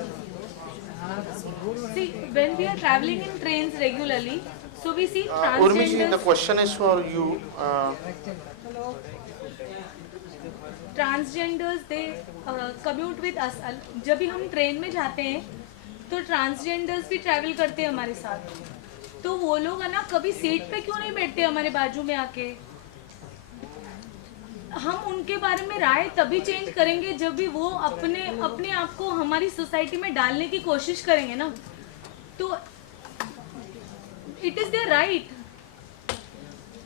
See, when we are traveling in trains regularly, so we see Urmi ji, the transgenders. question is for you. Transgenders they commute with us. जब भी हम train में जाते हैं तो transgenders भी travel करते हैं हमारे साथ. तो वो लोग है ना कभी सीट पे क्यों नहीं बैठते हमारे बाजू में आके? हम उनके बारे में राय तभी चेंज करेंगे जब भी वो अपने आप को हमारी सोसाइटी में डालने की कोशिश करेंगे ना. तो इट इज देयर राइट.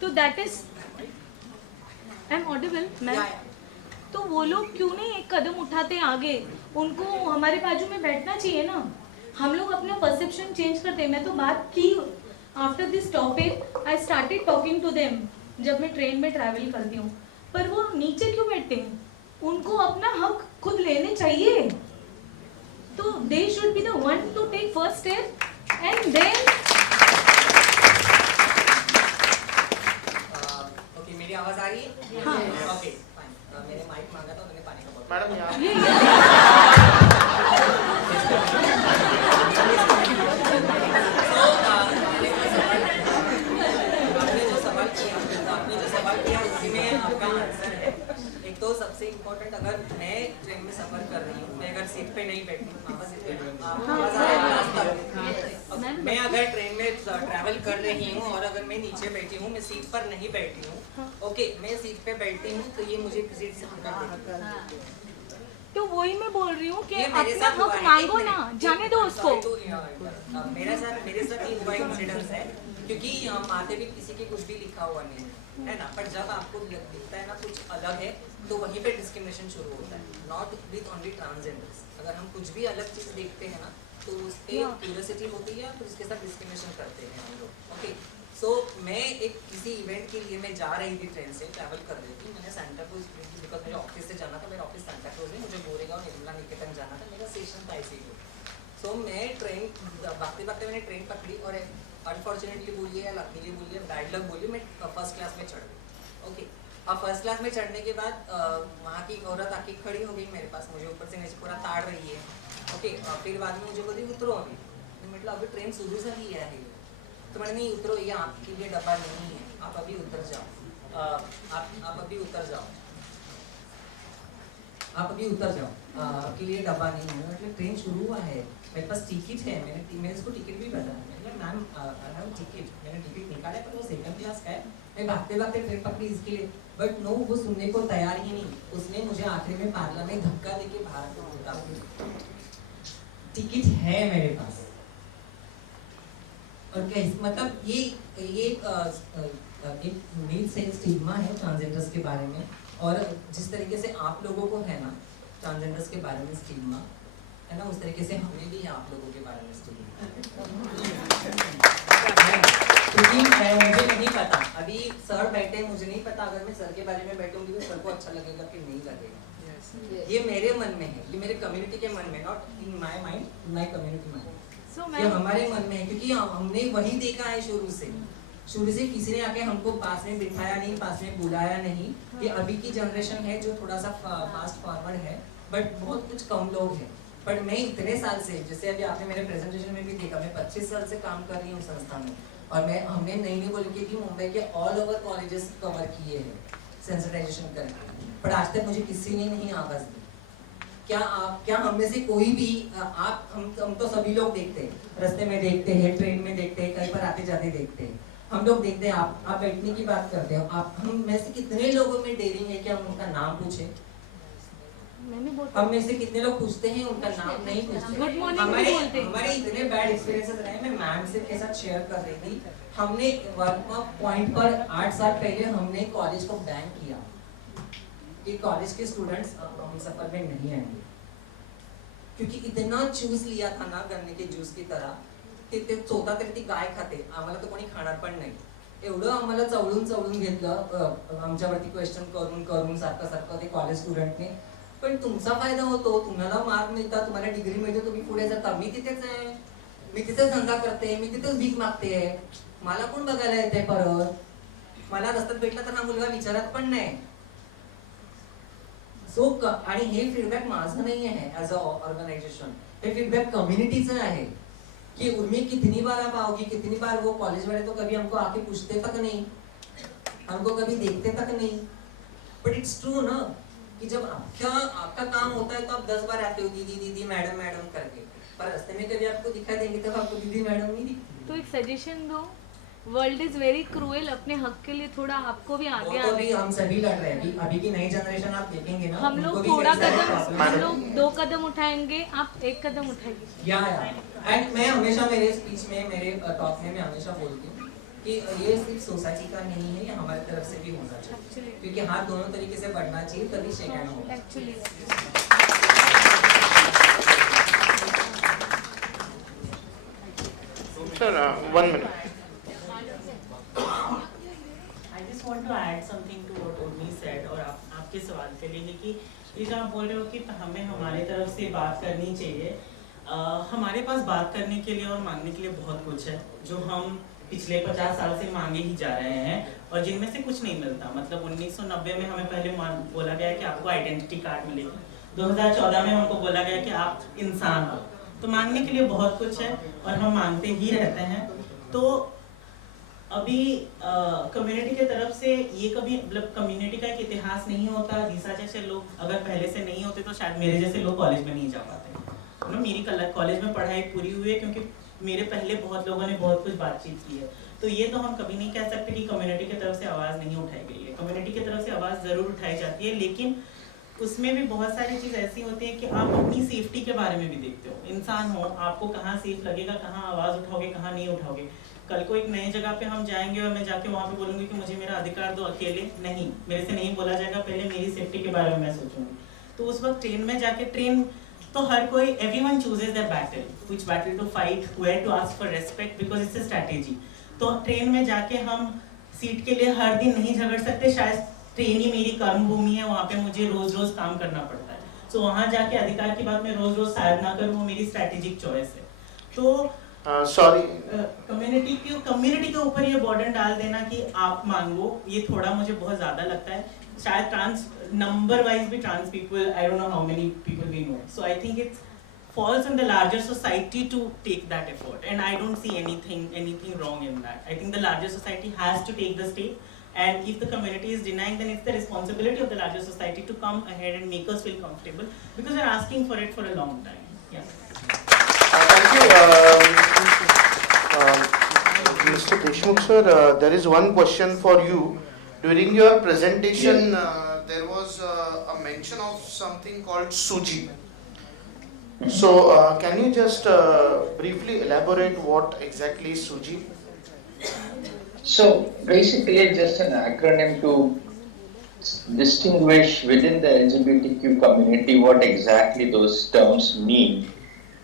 तो that is I am audible ma'am. तो वो लोग क्यों नहीं एक कदम उठाते आगे? उनको हमारे बाजू में बैठना चाहिए ना. हम लोग अपना परसेप्शन चेंज करते हैं. मैं तो बात की after this topic I started talking to them जब मैं ट्रेन में ट्रैवल करती हूँ. पर वो नीचे क्यों बैठते हैं? उनको अपना हक खुद लेने चाहिए. तो they should be the one to take first step and then. Okay, मेरी आवाज आ रही है? हाँ. Okay, fine. मैंने माइक मांगा था, मैंने पानी का बोतल. मैडम यहाँ आपने जो सवाल किया उसी में आपका आंसर है. एक तो सबसे इम्पोर्टेंट, अगर मैं ट्रेन में सफर कर रही हूँ, मैं अगर सीट पे नहीं बैठी हूँ, मैं अगर ट्रेन में ट्रैवल कर रही हूँ और अगर मैं नीचे बैठी हूँ, मैं सीट पर नहीं बैठी हूँ, ओके, मैं सीट पे बैठी हूँ तो ये मुझे सीट से तो वही मैं बोल रही हूँ कि अपना हक मांगो ना, जाने दो उसको. मेरे साथ ये हुआ इंसिडेंस है, क्योंकि माथे भी किसी के कुछ भी लिखा हुआ नहीं है ना. पर जब आपको दिखता है ना कुछ अलग है, तो वहीं पे डिस्क्रिमिनेशन शुरू होता है. Not with only transgenders. अगर हम कुछ भी अलग चीज देखते हैं ना, तो उस पर क्यूरियोसिटी होती है, तो उसके साथ डिस्क्रिमिनेशन करते हैं हम लोग. ओके, सो मैं एक किसी इवेंट के लिए मैं जा रही थी, ट्रेन से ट्रैवल कर रही थी. मैंने सेंटा क्रूज, बिकॉज मुझे ऑफिस से जाना था, मेरा ऑफिस सेंटा क्रूज है, मुझे गोरेगांव निर्मला निकेतन जाना था, मेरा स्टेशन था ICU. सो मैं ट्रेन भागते भागते मैंने ट्रेन पकड़ी और अनफॉर्चुनेटली बोलिए या लकीली बोलिए, बैड लक बोलिए, मैं फर्स्ट क्लास में चढ़ गई. ओके, अब फर्स्ट क्लास में चढ़ने के बाद वहाँ की औरत आके खड़ी हो गई मेरे पास, मुझे ऊपर से नीचे पूरा ताड़ रही है. ओके, फिर बाद में मुझे बोली उतरो अभी. मतलब अभी ट्रेन शुरू से ही है. तो मैंने नहीं उतरो, ये आपके लिए डब्बा नहीं है, आप अभी उतर जाओ. आप अभी उतर जाओ, आप अभी उतर जाओ, आपके लिए डब्बा नहीं है. मतलब ट्रेन शुरू हुआ है, मेरे पास टिकट है, मैंने इसको टिकट भी बताया. मैम आई हैव टिकट, मैंने टिकट निकाला पर वो सेकंड क्लास का है. मैं भागते भागते ट्रेन पकड़ी इसके लिए, बट नो, वो सुनने को तैयार ही नहीं. उसने मुझे आखिरी में पार्ला में धक्का देके बाहर को उठा. टिकट है मेरे पास. और कैसे, मतलब ये एक मील से स्टिग्मा है ट्रांसजेंडर्स के बारे में. और जिस तरीके से आप लोगों को है ना ट्रांसजेंडर्स के बारे में स्टिग्मा है ना, उस तरीके से हमें भी है आप लोगों के बारे में स्टिग्मा. क्योंकि मुझे नहीं पता, अभी सर बैठे हैं, मुझे नहीं पता अगर मैं सर के बारे में बैठूंगी तो सर को अच्छा लगेगा कि नहीं लगेगा. ये मेरे मन में है, ये मेरे कम्युनिटी के मन में, not in my mind, my community mind. ये हमारे मन में है, क्योंकि हमने वही देखा है शुरू से किसी ने आके हमको पास में बिठाया नहीं, पास में बुलाया नहीं. कि अभी की जनरेशन है जो थोड़ा सा फास्ट फॉरवर्ड है, बट बहुत कुछ कम लोग हैं. बट मैं इतने साल से, जैसे अभी आपने मेरे प्रेजेंटेशन में भी देखा, मैं 25 साल से काम कर रही हूँ संस्था में. और हमने नई बोल के कि मुंबई के ऑल ओवर कॉलेजेस कवर किए हैं सेंसिटाइजेशन करके, पर आज तक मुझे किसी ने नहीं आवाज दी. क्या हम में से कोई भी, हम तो सभी लोग देखते हैं, रास्ते में देखते हैं, ट्रेन में देखते हैं, कहीं पर आते जाते देखते हैं, हम लोग देखते हैं. आप बैठने की बात करते हो, हम में से कितने लोगों में डेयरिंग है कि हम उनका नाम पूछे? हम में से कितने लोग पूछते हैं, उनका नाम नहीं पूछते. हमारे इतने बैड एक्सपीरियंसेस रहे. मैं मैम से के साथ शेयर कर रही थी, हमने वर्क पॉइंट पर 8 साल पहले हमने कॉलेज को बैन किया कि कॉलेज के स्टूडेंट्स हम सफर में नहीं आएंगे. क्योंकि इतना चूज लिया था ना गन्ने के ज्यूस की तरह ते चौथा तरी ती गाय खाते, आम्हाला तर कोणी खाणार पण नाही. एवढं आम्हाला चवळून घेतलं आमच्यावरती क्वेश्चन करून सारखं ते कॉलेज स्टुडंटने. पण तुमचा फायदा होतो, तुम्हाला मार्क मिळतात, तुम्हाला डिग्री मिळते, तुम्ही पुढे जाता. मी तिथेच आहे, मी तिथेच धंदा करते, मी तिथेच भीक मागते, मला कोण बघायला येते परत? मला रस्त्यात भेटला तर हा मुलगा विचारत पण नाही. सो आणि हे फीडबॅक माझं नाही आहे ॲज अ ऑर्गनायझेशन, हे फीडबॅक कम्युनिटीचं आहे कि उर्मी कितनी बार आप आओगी, कितनी बार वो कॉलेज वाले तो कभी हमको आके पूछते तक नहीं, हमको कभी देखते तक नहीं. बट इट्स ट्रू ना कि जब आपका काम होता है तो आप 10 बार आते हो दीदी दीदी मैडम मैडम करके, पर रास्ते में कभी आपको दिखाई देंगे तब आपको दीदी मैडम नहीं दिखती. तो एक सजेशन दो, वर्ल्ड इज वेरी क्रूएल, अपने हक के लिए थोड़ा आपको भी आगे तो भी हम सभी लड़ रहे हैं. अभी की नई जनरेशन आप देखेंगे ना, हम लोग थोड़ा कदम, हम लोग 2 कदम उठाएंगे, आप 1 कदम उठाएंगे. या एंड मैं हमेशा मेरे स्पीच में, मेरे टॉक में मैं हमेशा बोलती हूँ कि ये सिर्फ सोसाइटी का नहीं है, ये हमारी तरफ से भी होना चाहिए, क्योंकि हाथ दोनों तरीके से बढ़ना चाहिए, तभी शेक हैंड होगा. Actually Sir, 1 minute. I just want to add something to what Urmi said और आपके सवाल के लिए कि ये जो आप बोल रहे हो कि हमें हमारे तरफ से बात करनी चाहिए, हमारे पास बात करने के लिए और मांगने के लिए बहुत कुछ है जो हम पिछले 50 साल से मांगे ही जा रहे हैं और जिनमें से कुछ नहीं मिलता. मतलब 1990 में हमें पहले बोला गया कि आपको आइडेंटिटी कार्ड मिलेगी, 2014 में हमको बोला गया कि आप इंसान हो. तो मांगने के लिए बहुत कुछ है और हम मांगते ही रहते हैं. तो अभी कम्युनिटी की तरफ से ये कभी मतलब कम्युनिटी का एक इतिहास नहीं होता. जीसा जैसे लोग अगर पहले से नहीं होते तो शायद मेरे जैसे लोग कॉलेज में नहीं जा पाते. मेरी कॉलेज में पढ़ाई पूरी हुई है क्योंकि मेरे पहले बहुत लोगों ने बहुत कुछ बातचीत की है. तो ये तो हम कभी नहीं कह सकते कि कम्युनिटी की तरफ से आवाज़ नहीं उठाई गई है. कम्युनिटी की तरफ से आवाज़ ज़रूर उठाई जाती है, लेकिन उसमें भी बहुत सारी चीज़ ऐसी होती है कि आप अपनी सेफ्टी के बारे में भी देखते हो. इंसान हो, आपको कहाँ सेफ लगेगा, कहाँ आवाज़ उठाओगे, कहाँ नहीं उठाओगे. कल को एक नई जगह पे हम जाएंगे और मैं जाके वहाँ पे बोलूँगी कि मुझे मेरा अधिकार दो, अकेले नहीं, मेरे से नहीं बोला जाएगा, पहले मेरी सेफ्टी के बारे में मैं सोचूंगी. तो उस वक्त ट्रेन में जाके, ट्रेन तो हर कोई, everyone chooses their battle, which battle to fight, where to ask for respect, because it's a strategy. तो ट्रेन में जाके हम सीट के लिए हर दिन नहीं झगड़ सकते. शायद ट्रेन ही मेरी कर्म भूमि है, वहाँ पे मुझे रोज रोज काम करना पड़ता है. सो वहाँ जाके अधिकार की बात मैं रोज रोज शायद ना करूँ, वो मेरी स्ट्रैटेजिक चॉइस है. तो सॉरी, कम्युनिटी के ऊपर ये बर्डन डाल देना कि आप मांगो, ये थोड़ा मुझे बहुत ज़्यादा लगता है. शायद ट्रांस नंबर वाइज भी trans people, I don't know how many people we know. So I think it's falls on the larger society to take that effort, and I don't see anything wrong in that. I think the larger society has to take the step, and if the community is denying, then it's the responsibility of the larger society to come ahead and make us feel comfortable, because we're asking for it for a long time. Yeah. Thank you, Mr. Deshmukh sir. There is one question for you. During your presentation, there was a mention of something called Suji. So, can you just briefly elaborate what exactly is Suji? So, basically, it's just an acronym to distinguish within the LGBTQ community what exactly those terms mean.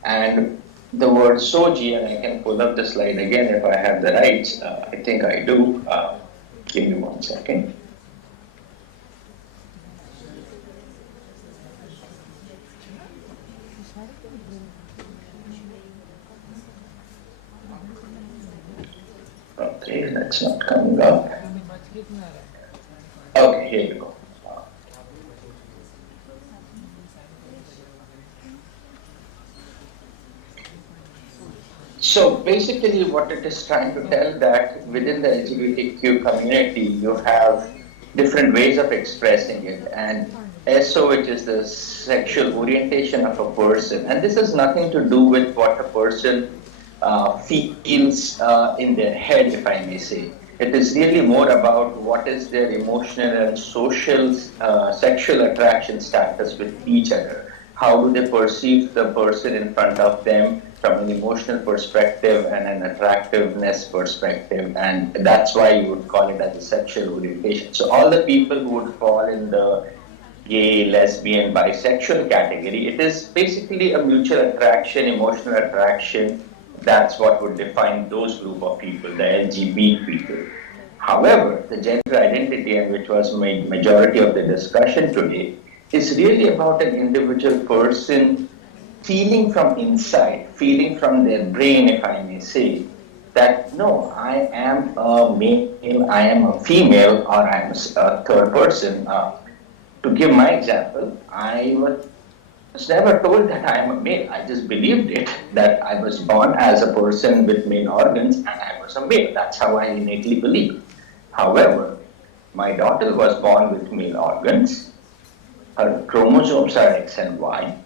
And the word soji, and I can pull up the slide again if I have the rights. I think I do. Give me 1 second. Okay, that's not coming up. Okay, here you go. So basically what it is trying to tell that within the LGBTQ community you have different ways of expressing it, and SO, which is the sexual orientation of a person, and this has nothing to do with what a person feels in their head, if I may say. It is really more about what is their emotional and social sexual attraction status with each other. How do they perceive the person in front of them from an emotional perspective and an attractiveness perspective, and that's why you would call it as a sexual orientation. So all the people who would fall in the gay, lesbian, bisexual category. It is basically a mutual attraction, emotional attraction. That's what would define those group of people, the LGBT people. However, the gender identity, and which was majority of the discussion today, is really about an individual person feeling from inside, feeling from their brain, if I may say, that no, I am a male, I am a female, or I am a third person. To give my example, I was never told that I am a male. I just believed it, that I was born as a person with male organs and I was a male. That's how I innately believe. However, my daughter was born with male organs. Her chromosomes are X and Y,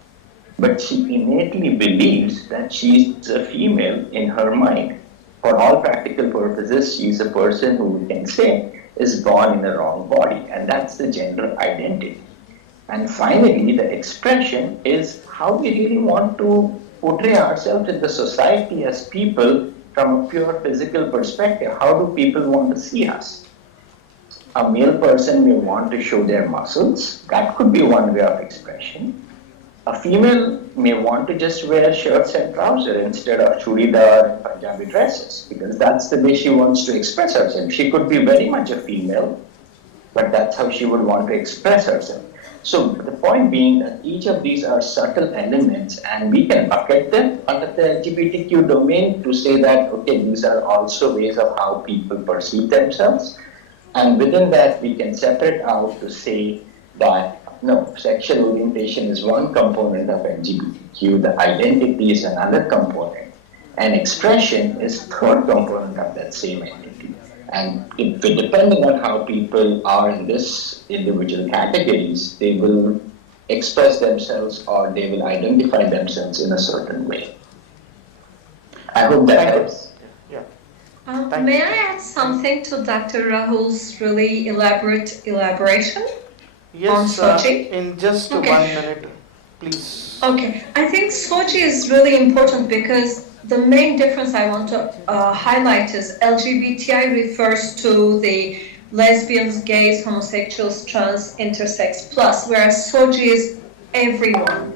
but she innately believes that she's a female in her mind. For all practical purposes, she's a person who we can say is born in a wrong body, and that's the gender identity. And finally, the expression is how we really want to portray ourselves in the society as people from a pure physical perspective. How do people want to see us? A male person may want to show their muscles. That could be one way of expression. A female may want to just wear shirts and trousers instead of churidar Punjabi dresses, because that's the way she wants to express herself. She could be very much a female, but that's how she would want to express herself. So the point being that each of these are subtle elements, and we can bucket them under the LGBTQ domain to say that, okay, these are also ways of how people perceive themselves. And within that, we can separate out to say that no, sexual orientation is one component of LGBTQ, the identity is another component, and expression is third component of that same identity. And depending on how people are in this individual categories, they will express themselves or they will identify themselves in a certain way. I hope that helps. May I add something to Dr. Rahul's really elaboration? Yes, Sochi? in just 1 minute, please. Okay, I think Sochi is really important because the main difference I want to highlight is LGBTI refers to the lesbians, gays, homosexuals, trans, intersex plus, whereas Sochi is everyone.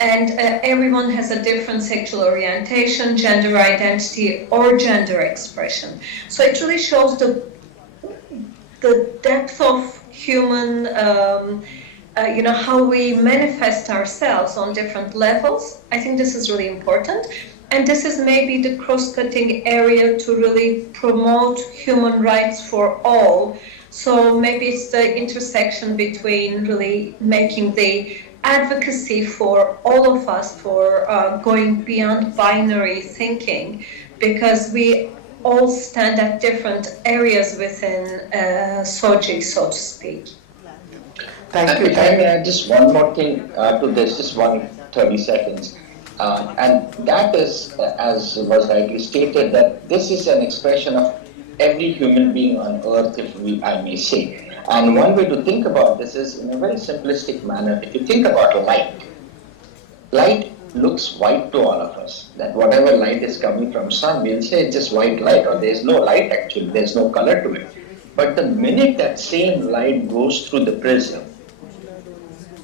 And everyone has a different sexual orientation, gender identity, or gender expression. So it really shows the depth of human, how we manifest ourselves on different levels. I think this is really important. And this is maybe the cross-cutting area to really promote human rights for all. So maybe it's the intersection between really making the advocacy for all of us for going beyond binary thinking, because we all stand at different areas within Soji, so to speak. Thank you. If I may add just one more thing to this, just 30 seconds. And that is, as was rightly stated, that this is an expression of every human being on earth, if I may say. And one way to think about this is in a very simplistic manner. If you think about light looks white to all of us. That whatever light is coming from sun, we'll say it's just white light, or there's no light actually, there's no color to it. But the minute that same light goes through the prism,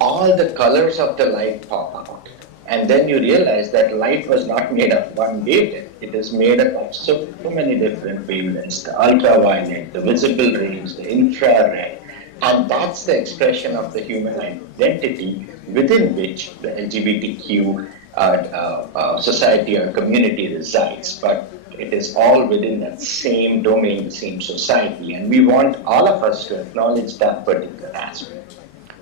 all the colors of the light pop out. And then you realize that light was not made of one wavelength. It is made up of so many different wavelengths, the ultraviolet, the visible rays, the infrared. And that's the expression of the human identity within which the LGBTQ society or community resides. But it is all within that same domain, the same society. And we want all of us to acknowledge that particular aspect.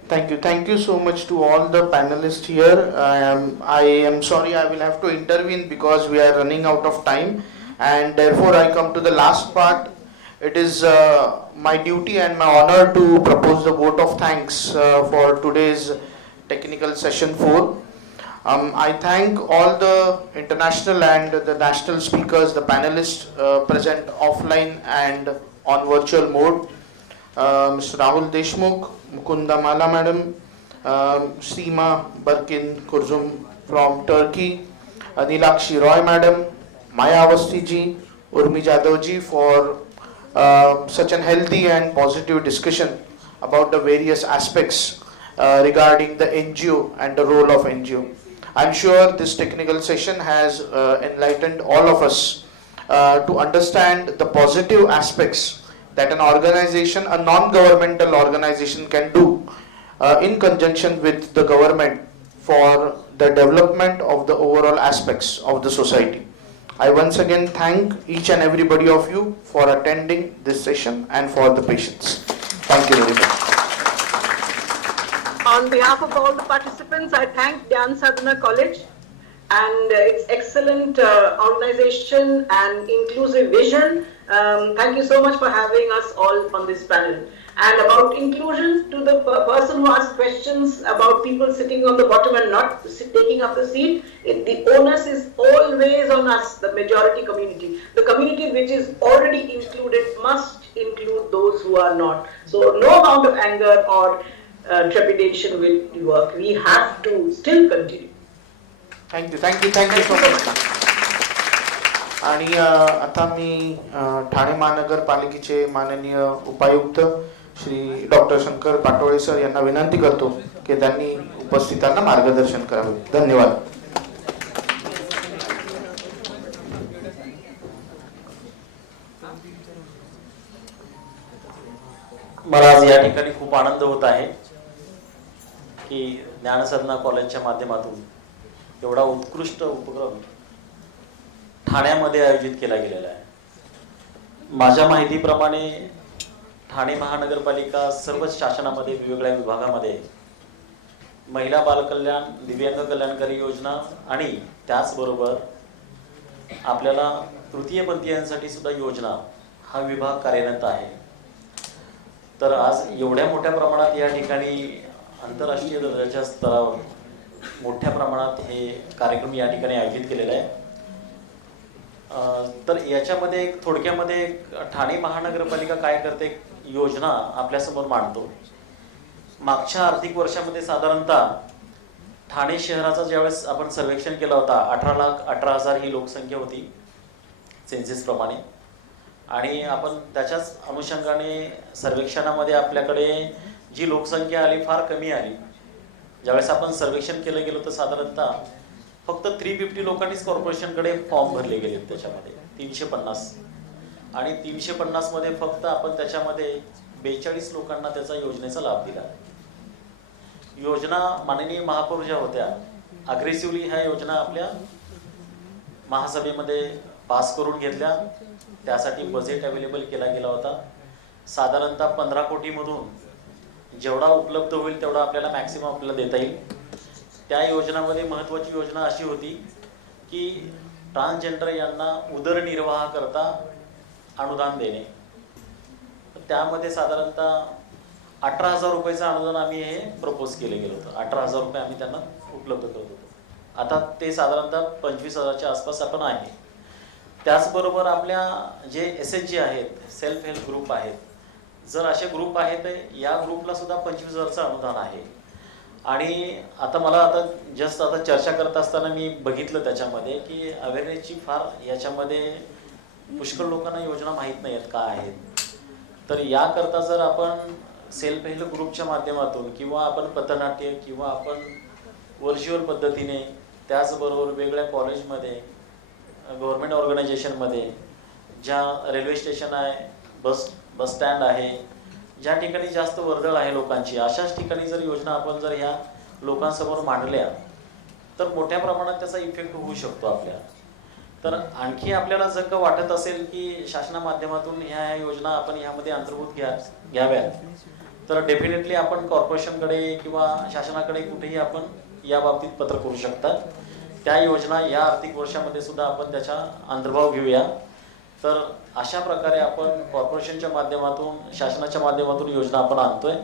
Thank you. Thank you so much to all the panelists here. I am sorry I will have to intervene because we are running out of time, and therefore I come to the last part. It is my duty and my honor to propose the vote of thanks for today's technical session 4. I thank all the international and the national speakers, the panelists present offline and on virtual mode. Mr. Rahul Deshmukh, Mukunda Mala Madam, Seema Barkin Kurzum from Turkey, Nilakshi Roy Madam, Maya Avasti ji, Urmi Jadhav ji for such an healthy and positive discussion about the various aspects regarding the NGO and the role of NGO. I'm sure this technical session has enlightened all of us to understand the positive aspects that an organization, a non-governmental organization, can do in conjunction with the government for the development of the overall aspects of the society. I once again thank each and everybody of you for attending this session and for the patience. Thank you very much. On behalf of all the participants, I thank Dhyan Sadhana College and its excellent organization and inclusive vision. Thank you so much for having us all on this panel. And about inclusion, to the person who asked questions about people sitting on the bottom and not taking up the seat, the onus is always on us, the majority community. The community which is already included must include those who are not. So no amount of anger or trepidation will work. We have to still continue. Thank you so much. आणि आता मी ठाणे महानगरपालिकेचे माननीय उपायुक्त Shri doctor Shankar Patole sir यांना विनंती करतो की त्यांनी उपस्थितांना मार्गदर्शन करावे. धन्यवाद. मला आज या ठिकाणी खूप आनंद होत आहे की ज्ञानसाधना कॉलेजच्या माध्यमातून एवढा उत्कृष्ट उपक्रम ठाण्यामध्ये आयोजित केला गेलेला आहे. माझ्या माहितीप्रमाणे ठाणे महानगरपालिका सर्वच शासनामध्ये वेगवेगळ्या विभागामध्ये महिला बालकल्याण, दिव्यांग कल्याणकारी योजना आणि त्याचबरोबर आपल्याला तृतीयपंथीयांसाठी सुद्धा योजना हा विभाग कार्यरत आहे. तर आज एवढ्या मोठ्या प्रमाणात या ठिकाणी आंतरराष्ट्रीय दर्जाच्या स्तरावर मोठ्या प्रमाणात हे कार्यक्रम या ठिकाणी आयोजित केलेला आहे. तर याच्यामध्ये थोडक्यामध्ये ठाणे महानगरपालिका काय करते योजना आपल्यासमोर मांडतो. मागच्या आर्थिक वर्षामध्ये साधारणतः ठाणे शहराचा ज्यावेळेस आपण सर्वेक्षण केला होता 18,18,000 ही लोकसंख्या होती सेन्सिस प्रमाणे आणि आपण त्याच्याच अनुषंगाने सर्वेक्षणामध्ये आपल्याकडे जी लोकसंख्या आली फार कमी आली. ज्यावेळेस आपण सर्वेक्षण केलं गेलं तर साधारणतः फक्त 350 लोकांनीच कॉर्पोरेशनकडे फॉर्म भरले गेले त्याच्यामध्ये 350 आणि 350 मध्ये फक्त आपण त्याच्यामध्ये 42 लोकांना त्याचा योजनेचा लाभ दिला. योजना माननीय महापौर ज्या होत्या अग्रेसिव्हली ह्या योजना आपल्या महासभेमध्ये पास करून घेतल्या. त्यासाठी बजेट अवेलेबल केला गेला होता. साधारणतः 15 कोटीमधून जेवढा उपलब्ध होईल तेवढा आपल्याला मॅक्सिमम आपल्याला देता येईल. त्या योजनामध्ये महत्त्वाची योजना अशी होती की ट्रान्सजेंडर यांना उदरनिर्वाह करता अनुदान देणे. त्यामध्ये साधारणतः 18,000 रुपयाचं अनुदान आम्ही हे प्रपोज केले गेलं होतं. 18,000 रुपये आम्ही त्यांना उपलब्ध करत होतो. आता ते साधारणतः 25,000च्या आसपास आपण आहे. त्याचबरोबर आपल्या जे SHG आहेत, सेल्फ हेल्प ग्रुप आहेत, जर असे ग्रुप आहेत या ग्रुपला सुद्धा 25,000चं अनुदान आहे. आणि आता मला जस्ट चर्चा करत असताना मी बघितलं त्याच्यामध्ये की अवेअरनेसची फार याच्यामध्ये पुष्कळ लोकांना योजना माहीत नाही आहेत काय आहेत. तर याकरता जर आपण सेल्फ हेल्प ग्रुपच्या माध्यमातून किंवा आपण पथनाट्य किंवा आपण व्हर्च्युअल पद्धतीने त्याचबरोबर वेगळ्या कॉलेजमध्ये गव्हर्नमेंट ऑर्गनायझेशनमध्ये ज्या रेल्वे स्टेशन आहे, बस स्टँड आहे, ज्या ठिकाणी जास्त वर्दळ आहे लोकांची, अशाच ठिकाणी जर योजना आपण जर ह्या लोकांसमोर मांडल्या तर मोठ्या प्रमाणात त्याचा इफेक्ट होऊ शकतो आपल्या. तर आणखी आपल्याला जर का वाटत असेल की शासना माध्यमातून ह्या योजना आपण ह्यामध्ये अंतर्भूत घ्याव्यात तर डेफिनेटली आपण कॉर्पोरेशनकडे किंवा शासनाकडे कुठेही आपण या बाबतीत पत्र करू शकता. त्या योजना या आर्थिक वर्षामध्ये सुद्धा आपण त्याचा अंतर्भाव घेऊया. तर अशा प्रकारे आपण कॉर्पोरेशनच्या माध्यमातून शासनाच्या माध्यमातून योजना आपण आणतोय.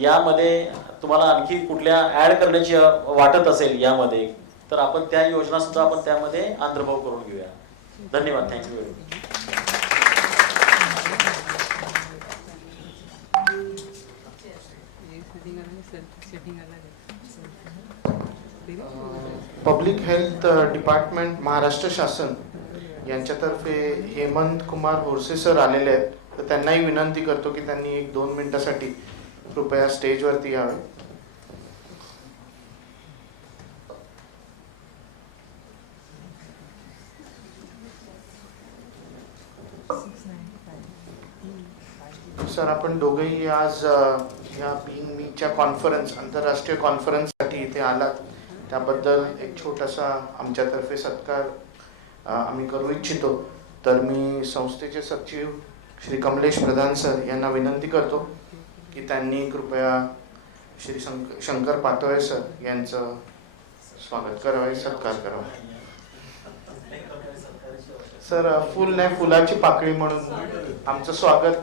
यामध्ये तुम्हाला आणखी कुठल्या ॲड करण्याची वाटत असेल यामध्ये तर आपण त्या योजना सुद्धा आपण त्यामध्ये अंतर्भाव करून घेऊया. धन्यवाद. Thank you very much. Public health department Maharashtra शासन यांच्यातर्फे हेमंत कुमार बोरसे सर आलेले आहेत. तर त्यांनाही विनंती करतो की त्यांनी 1-2 मिनिटासाठी कृपया स्टेजवरती यावे. सर, आपण दोघेही आज या बीइंग मीच्या कॉन्फरन्स, आंतरराष्ट्रीय कॉन्फरन्ससाठी इथे आलात, त्याबद्दल एक छोटासा आमच्यातर्फे सत्कार आम्ही करू इच्छितो. तर मी संस्थेचे सचिव श्री कमलेश प्रधान सर यांना विनंती करतो की त्यांनी कृपया श्री शंकर पातोळे सर यांचं स्वागत करावे, सत्कार करावा. सर, फुल नाही फुलाची पाकळी म्हणून आमचं स्वागत.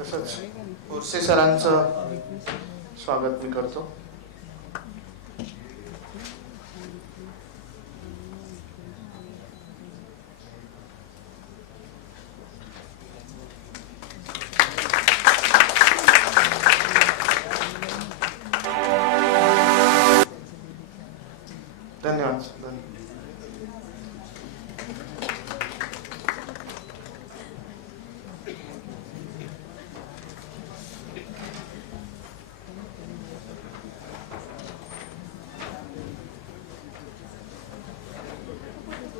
तसंच उर्से सरांचं स्वागत मी करतो. धन्यवाद.